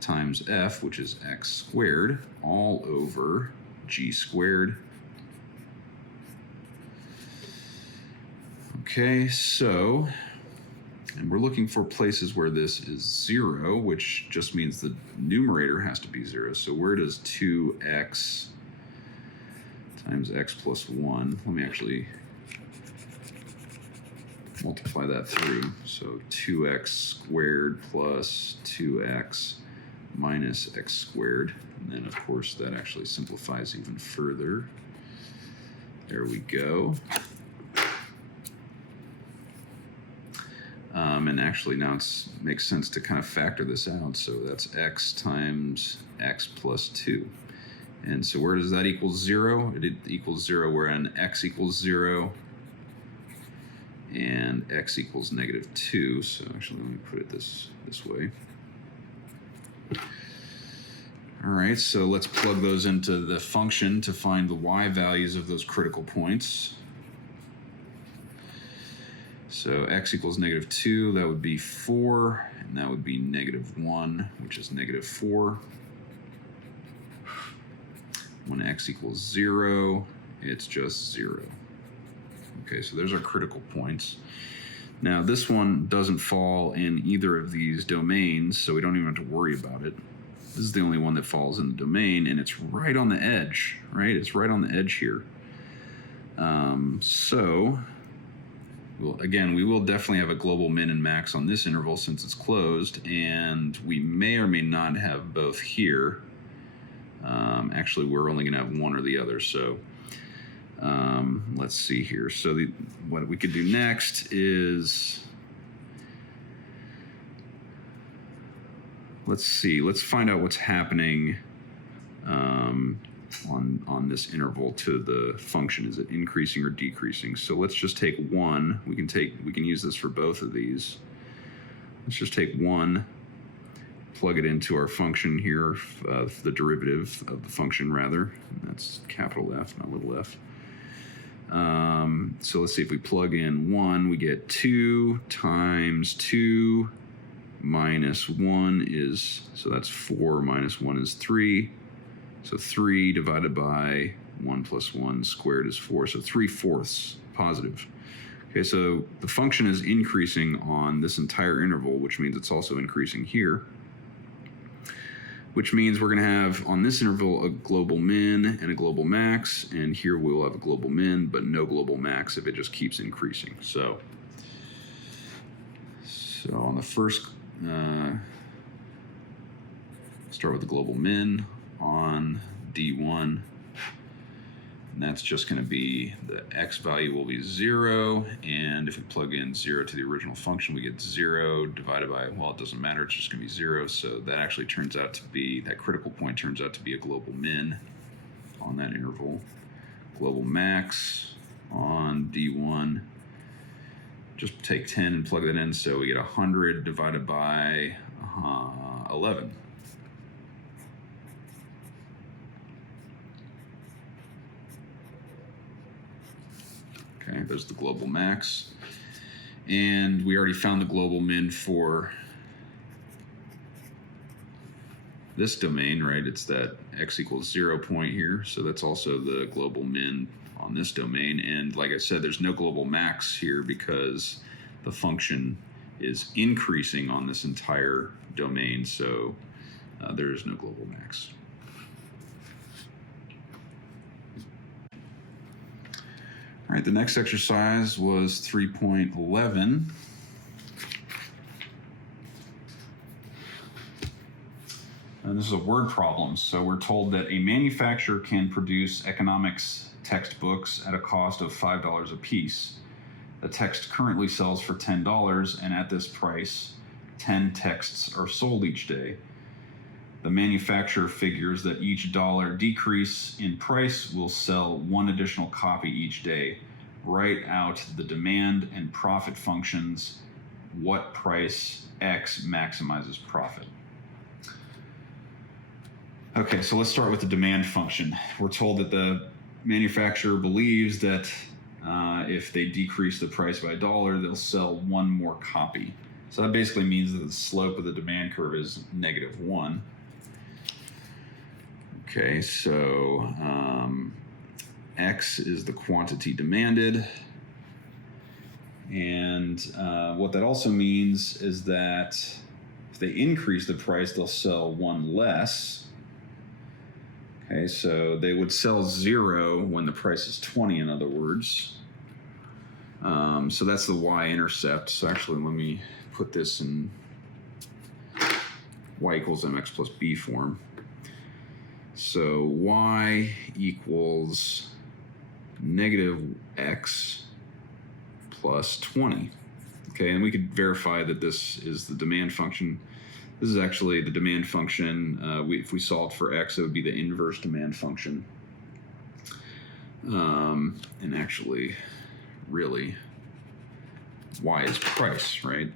times f, which is x squared, all over g squared. Okay, so, and we're looking for places where this is 0, which just means the numerator has to be 0. So where does 2x times x plus 1, let me actually multiply that through. So 2x squared plus 2x minus x squared. And then, of course, that actually simplifies even further. There we go. And actually now it makes sense to kind of factor this out. So that's x times x plus 2. And so where does that equal 0? It equals 0 wherein x equals 0 and x equals negative 2. So actually let me put it this way. All right, so let's plug those into the function to find the y values of those critical points. So x equals negative 2, that would be 4, and that would be negative 1, which is negative 4. When x equals 0, it's just 0. Okay, so there's our critical points. Now this one doesn't fall in either of these domains, so we don't even have to worry about it. This is the only one that falls in the domain, and it's right on the edge, right? It's right on the edge here. Again, we will definitely have a global min and max on this interval since it's closed, and we may or may not have both here. Actually, we're only going to have one or the other, so let's see here. So what we could do next is, let's find out what's happening on this interval to the function. Is it increasing or decreasing? So let's just take 1. We can use this for both of these. Let's just take 1, plug it into our function here, the derivative of the function rather. That's capital F, not little f. So let's see, if we plug in 1, we get 2 times 2 minus 1 is, so that's 4 minus 1 is 3. So 3 divided by 1 plus 1 squared is 4. So 3/4 positive. Okay, so the function is increasing on this entire interval, which means it's also increasing here. Which means we're going to have on this interval a global min and a global max, and here we'll have a global min but no global max if it just keeps increasing. So on the first, start with the global min on D1, and that's just going to be the x value will be 0, and if we plug in 0 to the original function, we get 0 divided by, well, it doesn't matter, it's just going to be 0, so that actually turns out to be, that critical point turns out to be a global min on that interval. Global max on D1, just take 10 and plug that in, so we get 100 divided by 11. Okay, there's the global max. And we already found the global min for this domain, right? It's that x equals 0 point here. So that's also the global min on this domain. And like I said, there's no global max here because the function is increasing on this entire domain. So there is no global max. All right, the next exercise was 3.11. And this is a word problem. So we're told that a manufacturer can produce economics textbooks at a cost of $5 a piece. The text currently sells for $10, and at this price, 10 texts are sold each day. The manufacturer figures that each dollar decrease in price will sell one additional copy each day. Write out the demand and profit functions. What price X maximizes profit? Okay, so let's start with the demand function. We're told that the manufacturer believes that if they decrease the price by $1, they'll sell one more copy. So that basically means that the slope of the demand curve is -1. Okay, so X is the quantity demanded. And what that also means is that if they increase the price, they'll sell one less. Okay, so they would sell 0 when the price is 20, in other words. So that's the y-intercept. So actually, let me put this in y equals mx plus b form. So y equals -x plus 20. Okay, and we could verify that this is the demand function. This is actually the demand function. If we solved for x, it would be the inverse demand function. And actually, really, y is price, right?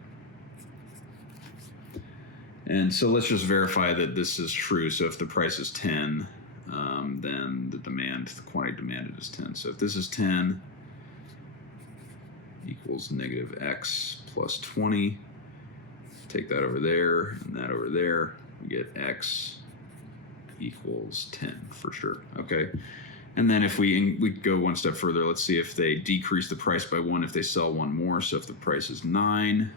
And so let's just verify that this is true. So if the price is 10, then the quantity demanded is 10. So if this is 10 equals -x plus 20, take that over there and that over there, we get x equals 10 for sure. Okay. And then if we go one step further, let's see if they decrease the price by 1 if they sell one more. So if the price is 9,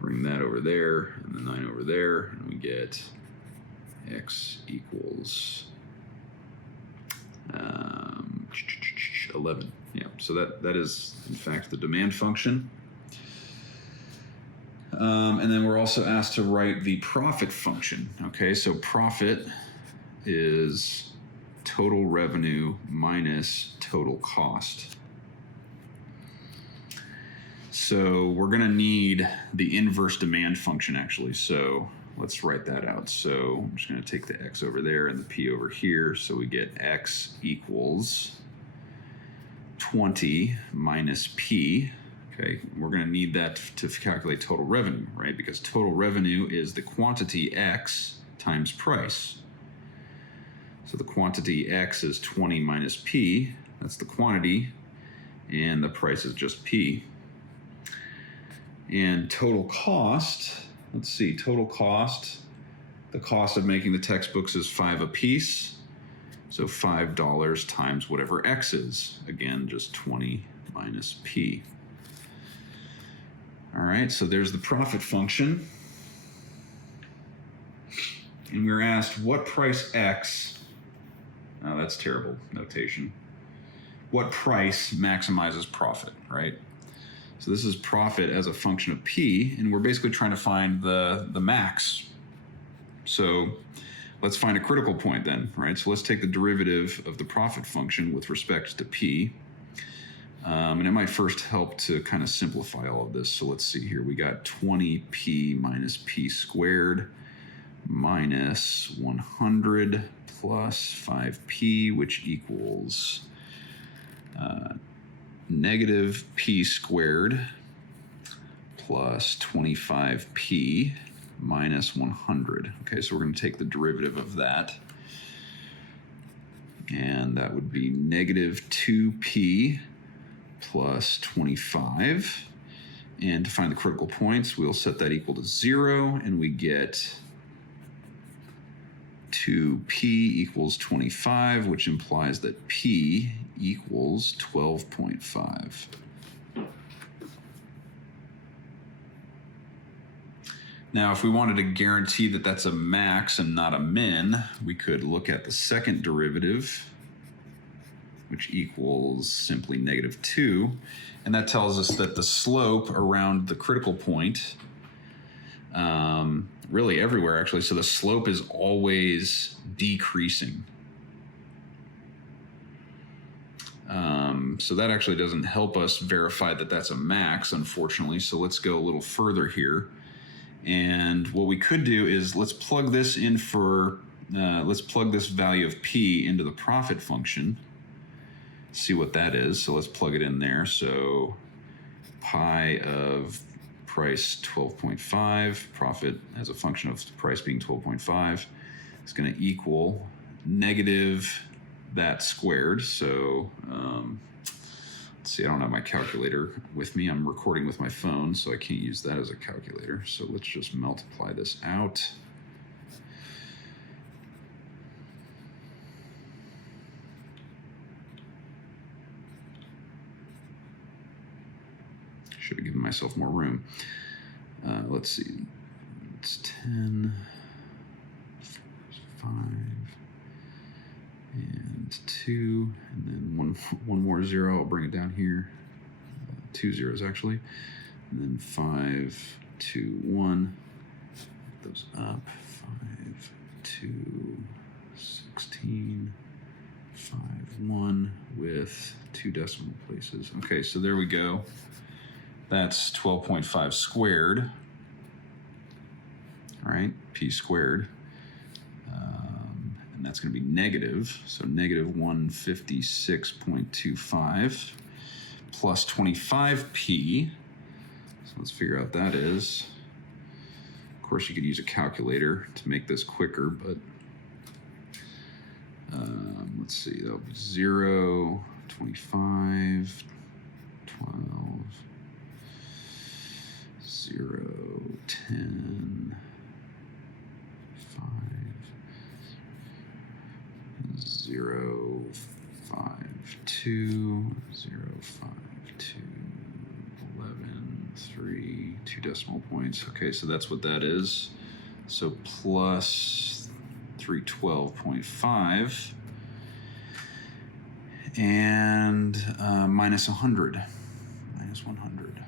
bring that over there and the 9 over there, and we get x equals 11. Yeah, so that is in fact the demand function. And then we're also asked to write the profit function. Okay, so profit is total revenue minus total cost. So we're going to need the inverse demand function actually. So let's write that out. So I'm just going to take the x over there and the p over here. So we get x equals 20 minus p. Okay, we're going to need that to calculate total revenue, right? Because total revenue is the quantity x times price. So the quantity x is 20 minus p. That's the quantity. And the price is just p. And total cost, let's see, total cost, the cost of making the textbooks is 5 a piece. So $5 times whatever x is. Again, just 20 minus p. All right, so there's the profit function. And we're asked what price x, oh, that's terrible notation. What price maximizes profit, right? So this is profit as a function of p, and we're basically trying to find the max. So let's find a critical point then, right? So let's take the derivative of the profit function with respect to p. And it might first help to kind of simplify all of this. So let's see here. We got 20p minus p squared minus 100 plus 5p, which equals negative p squared plus 25p minus 100. Okay, so we're going to take the derivative of that. And that would be negative 2p plus 25. And to find the critical points, we'll set that equal to 0, and we get 2p equals 25, which implies that p equals 12.5. Now, if we wanted to guarantee that that's a max and not a min, we could look at the second derivative, which equals simply -2. And that tells us that the slope around the critical point really everywhere actually. So the slope is always decreasing. So that actually doesn't help us verify that that's a max, unfortunately. So let's go a little further here. And what we could do is let's plug this in for, let's plug this value of P into the profit function. See what that is. So let's plug it in there. So pi of price 12.5, profit as a function of price being 12.5 is going to equal negative that squared. So let's see, I don't have my calculator with me. I'm recording with my phone, so I can't use that as a calculator. So let's just multiply this out. Should have given myself more room. Let's see. It's 10, 5, and 2, and then one more 0. I'll bring it down here. 2 zeros actually. And then 5, 2, 1. Those up. 5, 2, 16, 5, 1 with 2 decimal places. Okay, so there we go. That's 12.5 squared. All right, P squared. And that's going to be negative. So negative 156.25 plus 25P. So let's figure out what that is. Of course, you could use a calculator to make this quicker, but let's see, that'll be 0, 25, 12, 0, 10, 5, 0, 5, 2, 0, 5, 2, 11, 3, 2 decimal points. Okay, so that's what that is. So plus 312.5 and minus 100. Minus 100.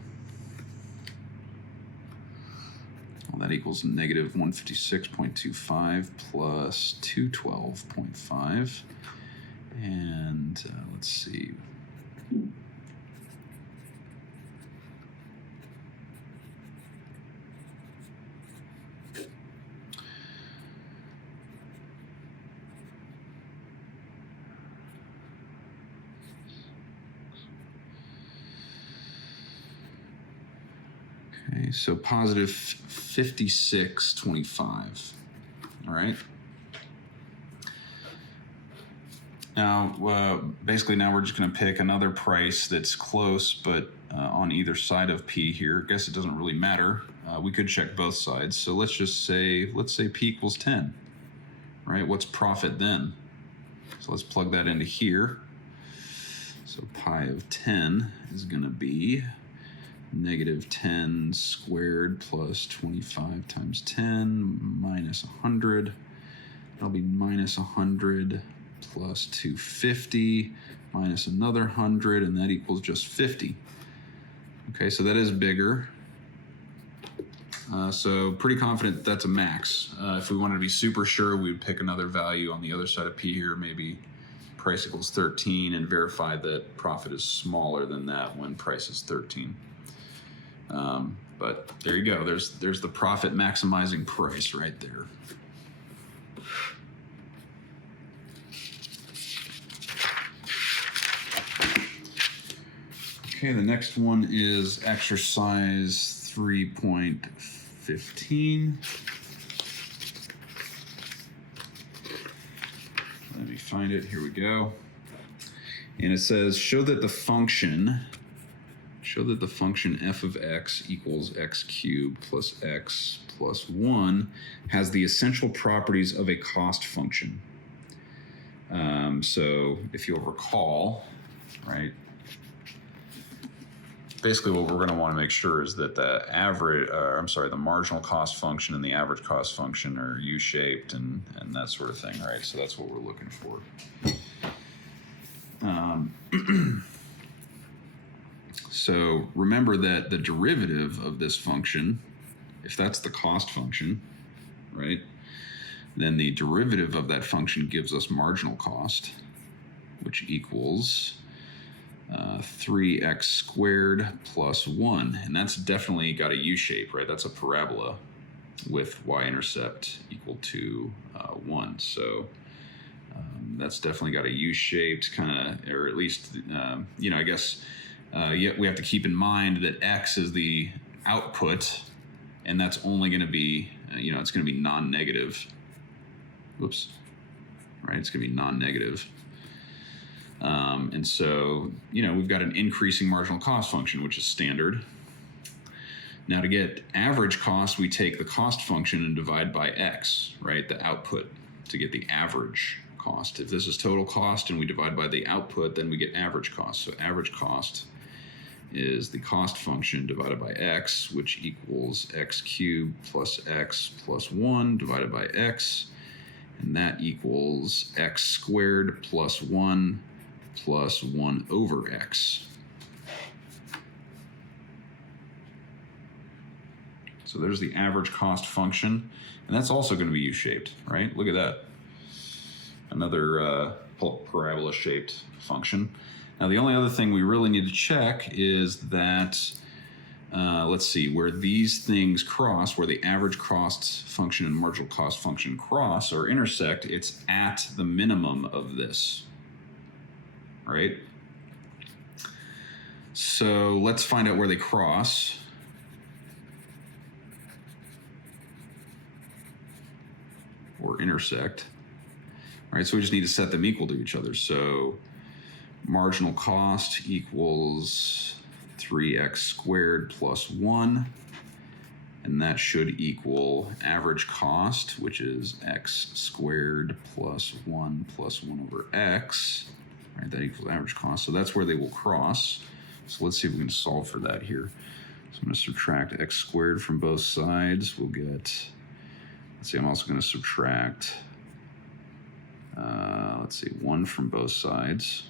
Well, that equals negative 156.25 plus 212.5. And let's see. Okay, so positive 56.25. All right. Now, basically, now we're just going to pick another price that's close, but on either side of P here. I guess it doesn't really matter. We could check both sides. So let's just say, P equals 10. Right? What's profit then? So let's plug that into here. So pi of 10 is going to be negative 10 squared plus 25 times 10 minus 100. That'll be minus 100 plus 250 minus another 100, and that equals just 50. Okay, so that is bigger. So pretty confident that's a max. If we wanted to be super sure, we would pick another value on the other side of P here, maybe price equals 13, and verify that profit is smaller than that when price is 13. But there you go. There's the profit maximizing price right there. Okay, the next one is exercise 3.15. Let me find it. Here we go. And it says, show that the function f of x equals x cubed plus x plus 1 has the essential properties of a cost function. So if you'll recall, right, basically what we're going to want to make sure is that the marginal cost function and the average cost function are U-shaped and that sort of thing, right? So that's what we're looking for. So remember that the derivative of this function if that's the cost function, right, then the derivative of that function gives us marginal cost, which equals 3x squared plus 1. And that's definitely got a U-shape, right? That's a parabola with y-intercept equal to 1. So that's definitely got a U-shaped kind of, or at least, I guess we have to keep in mind that x is the output, and that's only going to be, it's going to be non-negative. Whoops. Right? It's going to be non-negative. And so, we've got an increasing marginal cost function, which is standard. Now, to get average cost, we take the cost function and divide by x, right? The output, to get the average cost. If this is total cost and we divide by the output, then we get average cost. So average cost is the cost function divided by x, which equals x cubed plus x plus 1 divided by x. And that equals x squared plus 1 plus 1 over x. So there's the average cost function. And that's also going to be U-shaped, right? Look at that. Another parabola-shaped function. Now, the only other thing we really need to check is that, let's see, where these things cross, where the average cost function and marginal cost function cross or intersect, it's at the minimum of this, right? So let's find out where they cross. Or intersect. All right, so we just need to set them equal to each other. So marginal cost equals 3x squared plus 1. And that should equal average cost, which is x squared plus 1 over x. All right, that equals average cost. So that's where they will cross. So let's see if we can solve for that here. So I'm going to subtract x squared from both sides. We'll get, let's see, I'm also going to subtract, 1 from both sides.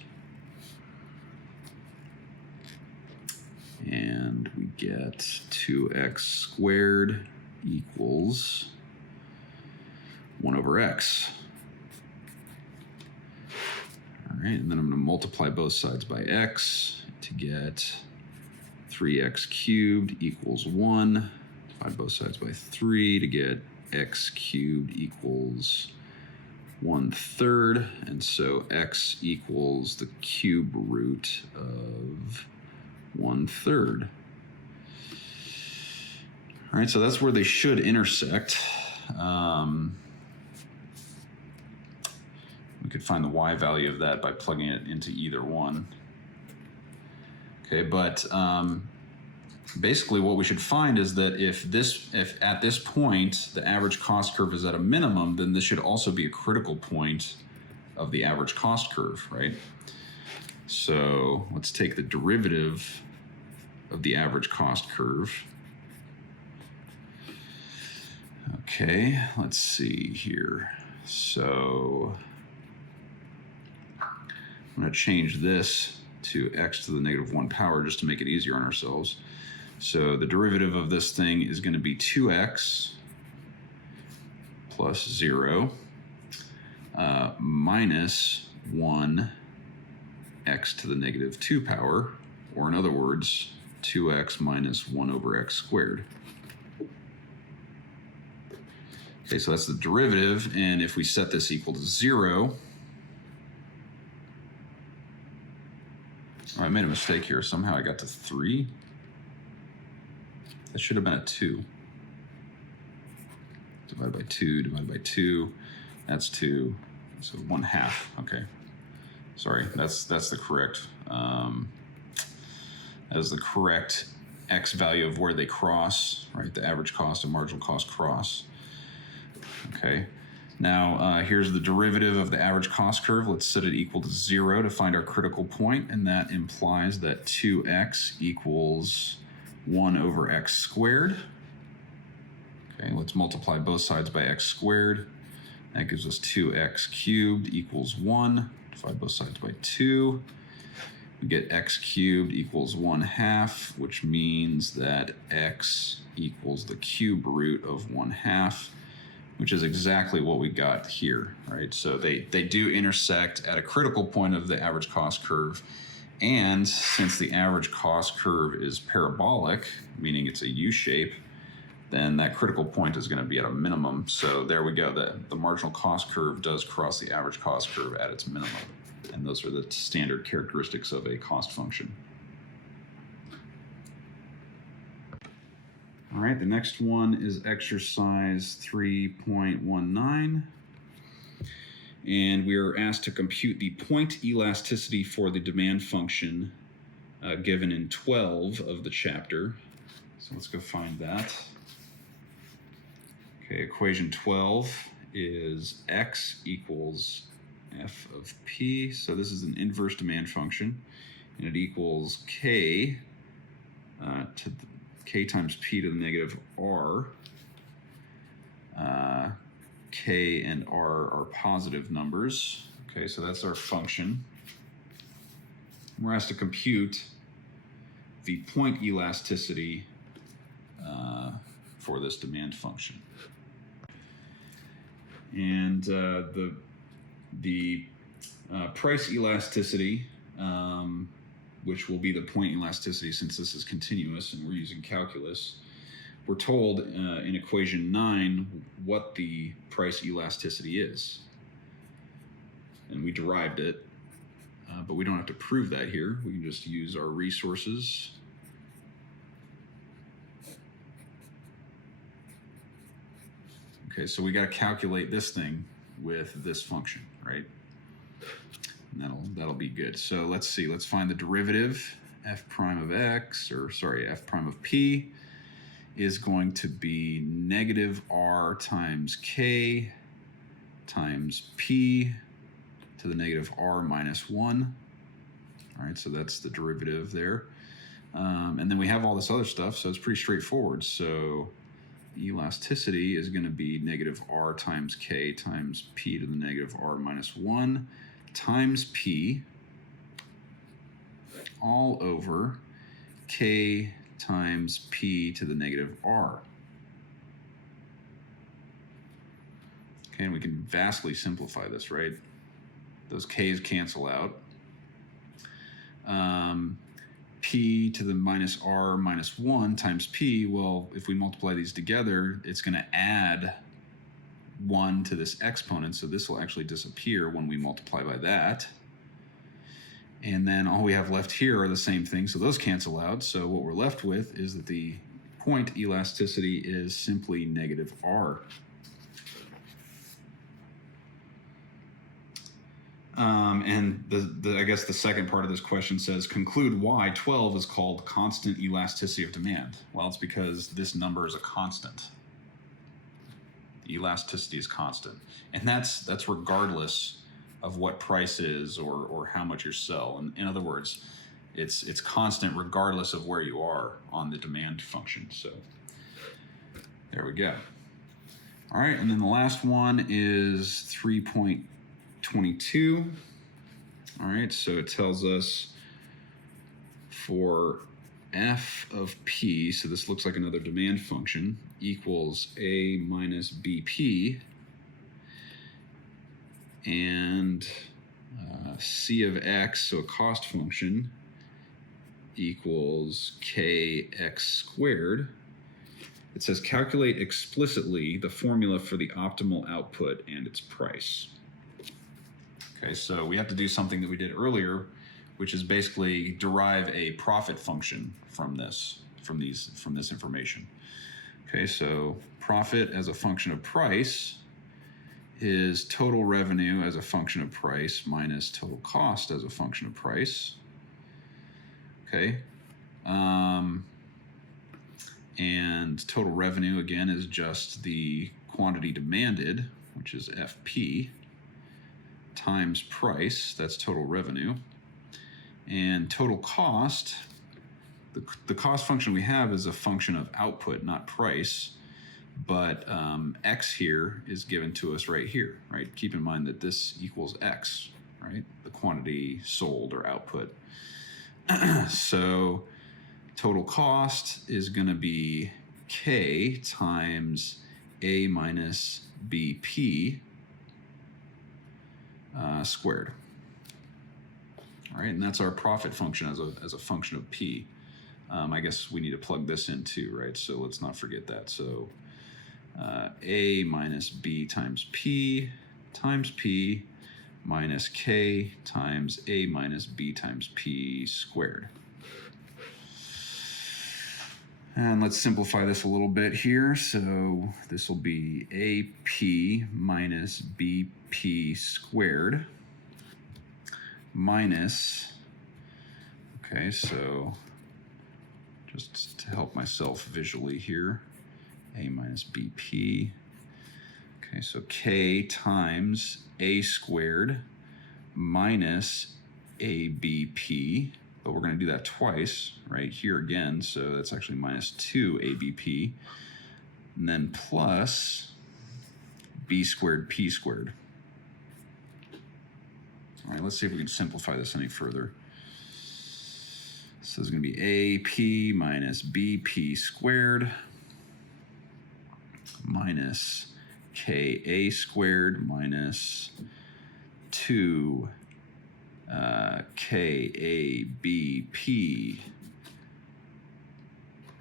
And we get 2x squared equals 1 over x. All right, and then I'm going to multiply both sides by x to get 3x cubed equals 1. Divide both sides by 3 to get x cubed equals 1/3. And so x equals the cube root of 1/3. All right, so that's where they should intersect. We could find the y value of that by plugging it into either one. Okay, but basically what we should find is that if at this point the average cost curve is at a minimum, then this should also be a critical point of the average cost curve, right? So let's take the derivative of the average cost curve. Okay, let's see here. So I'm going to change this to x to the negative 1 power just to make it easier on ourselves. So the derivative of this thing is going to be 2x plus 0 minus 1 x to the negative 2 power, or in other words, 2x minus 1 over x squared. Okay, so that's the derivative, and if we set this equal to 0, oh, I made a mistake here. Somehow I got to 3. That should have been a 2. Divided by 2, divided by 2. That's 2. So 1/2. Okay. Sorry, that's the correct. That is the correct x value of where they cross, right? The average cost and marginal cost cross. Okay. Now, here's the derivative of the average cost curve. Let's set it equal to 0 to find our critical point, and that implies that 2x equals 1 over x squared. Okay, let's multiply both sides by x squared. That gives us 2x cubed equals 1. Divide both sides by 2. we get x cubed equals 1/2, which means that x equals the cube root of 1/2, which is exactly what we got here, right? So they do intersect at a critical point of the average cost curve. And since the average cost curve is parabolic, meaning it's a U shape, then that critical point is going to be at a minimum. So there we go. The marginal cost curve does cross the average cost curve at its minimum. And those are the standard characteristics of a cost function. All right, the next one is exercise 3.19. And we are asked to compute the point elasticity for the demand function given in 12 of the chapter. So let's go find that. Okay, equation 12 is x equals f of p. So this is an inverse demand function, and it equals k k times p to the negative r. K and r are positive numbers. Okay, so that's our function. We're asked to compute the point elasticity for this demand function. And the price elasticity, which will be the point elasticity since this is continuous and we're using calculus, we're told in equation 9 what the price elasticity is. And we derived it, but we don't have to prove that here. We can just use our resources. Okay, so we got to calculate this thing with this function, right? And that'll be good. So let's see. Let's find the derivative. F prime of x, or sorry, f prime of p is going to be negative r times k times p to the negative r minus 1. All right, so that's the derivative there. And then we have all this other stuff, so it's pretty straightforward. So elasticity is going to be negative r times k times p to the negative r minus 1 times p all over k times p to the negative r. Okay, and we can vastly simplify this, right? Those k's cancel out. P to the minus r minus 1 times p, well, if we multiply these together, it's going to add 1 to this exponent, so this will actually disappear when we multiply by that. And then all we have left here are the same things, so those cancel out. So what we're left with is that the point elasticity is simply negative r. And I guess the second part of this question says, conclude why 12 is called constant elasticity of demand. Well, it's because this number is a constant. The elasticity is constant. And that's regardless of what price is or how much you sell. And in other words, it's constant regardless of where you are on the demand function. So there we go. All right, and then the last one is 3.22. All right, so it tells us for f of p, so this looks like another demand function, equals a minus bp, and c of x, so a cost function, equals kx squared. It says calculate explicitly the formula for the optimal output and its price. Okay, so we have to do something that we did earlier, which is basically derive a profit function from this information. Okay, so profit as a function of price is total revenue as a function of price minus total cost as a function of price. Okay, and total revenue again is just the quantity demanded, which is FP, times price, that's total revenue. And total cost, the cost function we have is a function of output, not price, but X here is given to us right here, right? Keep in mind that this equals X, right? The quantity sold or output. So total cost is going to be K times A minus BP squared. All right, and that's our profit function as a function of P. I guess we need to plug this in too, right? So let's not forget that. So A minus B times P minus K times A minus B times P squared. And let's simplify this a little bit here. So this will be AP minus BP squared minus, okay, so just to help myself visually here, A minus BP. Okay, so K times A squared minus ABP, but we're going to do that twice right here again, so that's actually minus 2 ABP, and then plus B squared P squared. All right, let's see if we can simplify this any further. So it's going to be AP minus BP squared minus KA squared minus 2 KABP,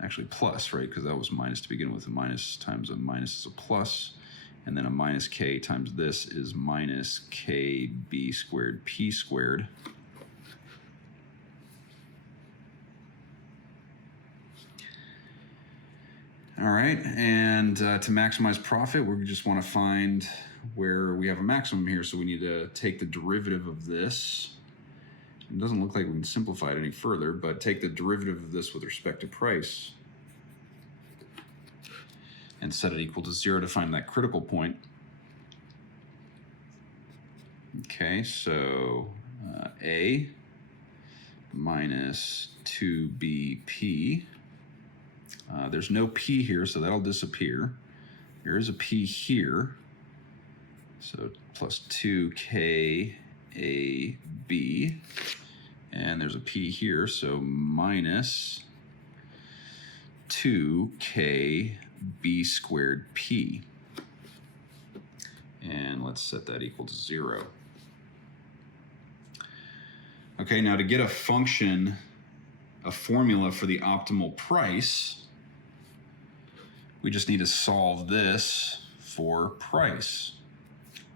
actually plus, right? Because that was minus to begin with. A minus times a minus is a plus. And then a minus K times this is minus KB squared P squared. All right, and to maximize profit, we just want to find where we have a maximum here. So we need to take the derivative of this. It doesn't look like we can simplify it any further, but take the derivative of this with respect to price and set it equal to 0 to find that critical point. Okay, so A minus 2BP. There's no P here, so that'll disappear. There is a P here, so plus 2KAB. And there's a P here, so minus 2KB squared P. And let's set that equal to 0. Okay, now to get a function, a formula for the optimal price, we just need to solve this for price.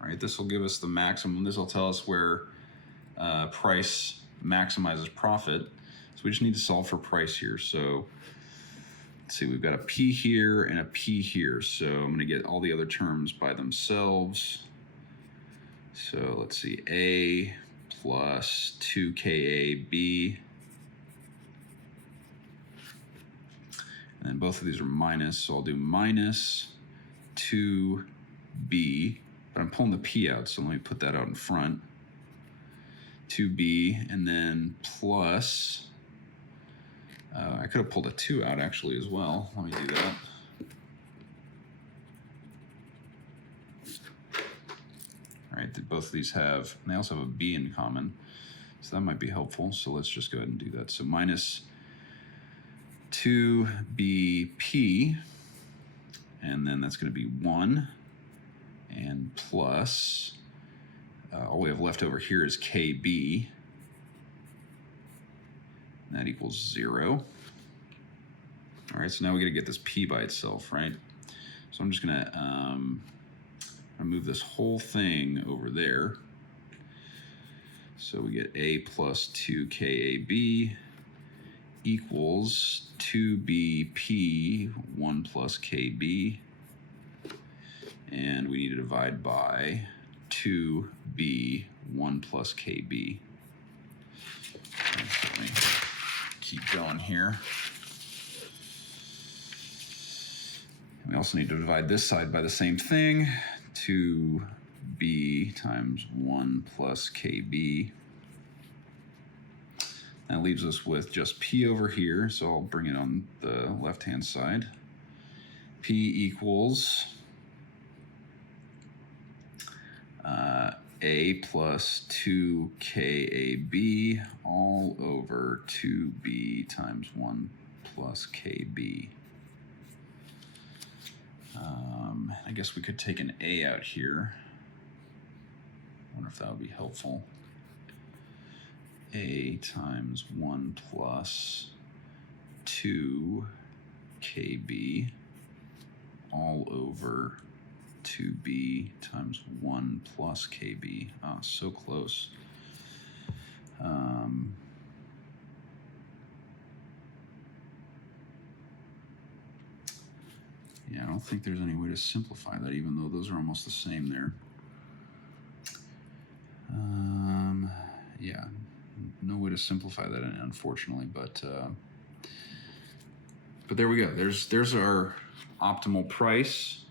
All right, this will give us the maximum. This will tell us where price maximizes profit. So we just need to solve for price here. So let's see, we've got a P here and a P here. So I'm going to get all the other terms by themselves. So let's see, A plus 2KAB. And then both of these are minus, so I'll do minus 2B, but I'm pulling the P out, so let me put that out in front. 2B, and then plus, I could have pulled a 2 out actually as well. Let me do that. All right, both of these have, and they also have a B in common, so that might be helpful. So let's just go ahead and do that. So minus 2BP, and then that's going to be 1, and plus, all we have left over here is KB, and that equals 0. All right, so now we got to get this P by itself, right? So I'm just going to move this whole thing over there. So we get A plus 2KAB equals 2BP 1 plus KB, and we need to divide by 2B 1 plus KB. So let me keep going here. And we also need to divide this side by the same thing, 2B times 1 plus KB. That leaves us with just P over here, so I'll bring it on the left-hand side. P equals A plus 2KAB all over 2B times 1 plus KB. I guess we could take an A out here. I wonder if that would be helpful. A times 1 plus 2KB all over 2B times 1 plus KB. Ah, so close. Yeah, I don't think there's any way to simplify that, even though those are almost the same there. Yeah, no way to simplify that, unfortunately, but there we go. There's our optimal price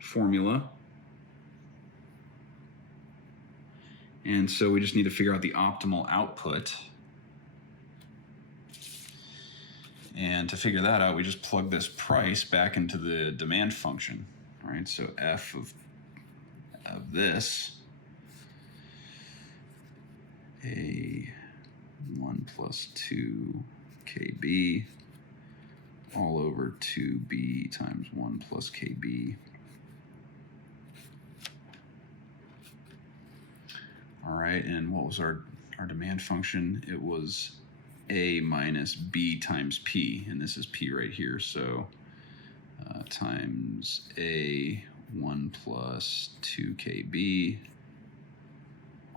formula. And so we just need to figure out the optimal output. And to figure that out, we just plug this price back into the demand function, right? So f of this, a 1 plus 2 KB all over 2B times 1 plus KB. All right, and what was our demand function? It was A minus B times P, and this is P right here, so times A 1 plus 2KB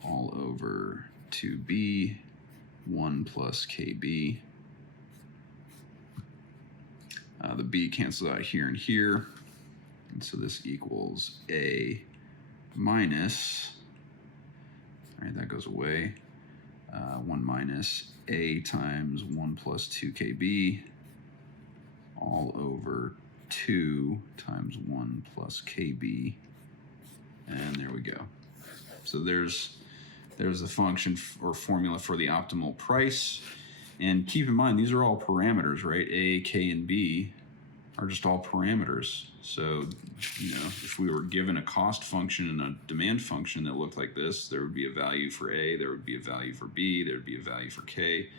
all over 2B 1 plus KB. The B cancels out here and here, and so this equals A minus, all right, that goes away, 1 minus A times 1 plus 2KB all over 2 times 1 plus KB, and there we go. So there's the function or formula for the optimal price. And keep in mind, these are all parameters, right? A, K, and B are just all parameters. So, if we were given a cost function and a demand function that looked like this, there would be a value for A, there would be a value for B, there would be a value for K.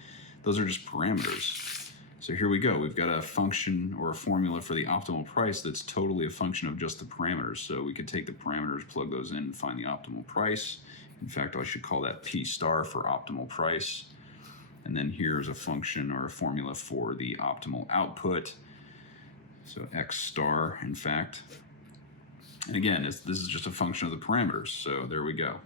Those are just parameters. So here we go. We've got a function or a formula for the optimal price that's totally a function of just the parameters. So we could take the parameters, plug those in, and find the optimal price. In fact, I should call that P star for optimal price. And then here's a function or a formula for the optimal output. So X star, in fact. And again, this is just a function of the parameters. So there we go.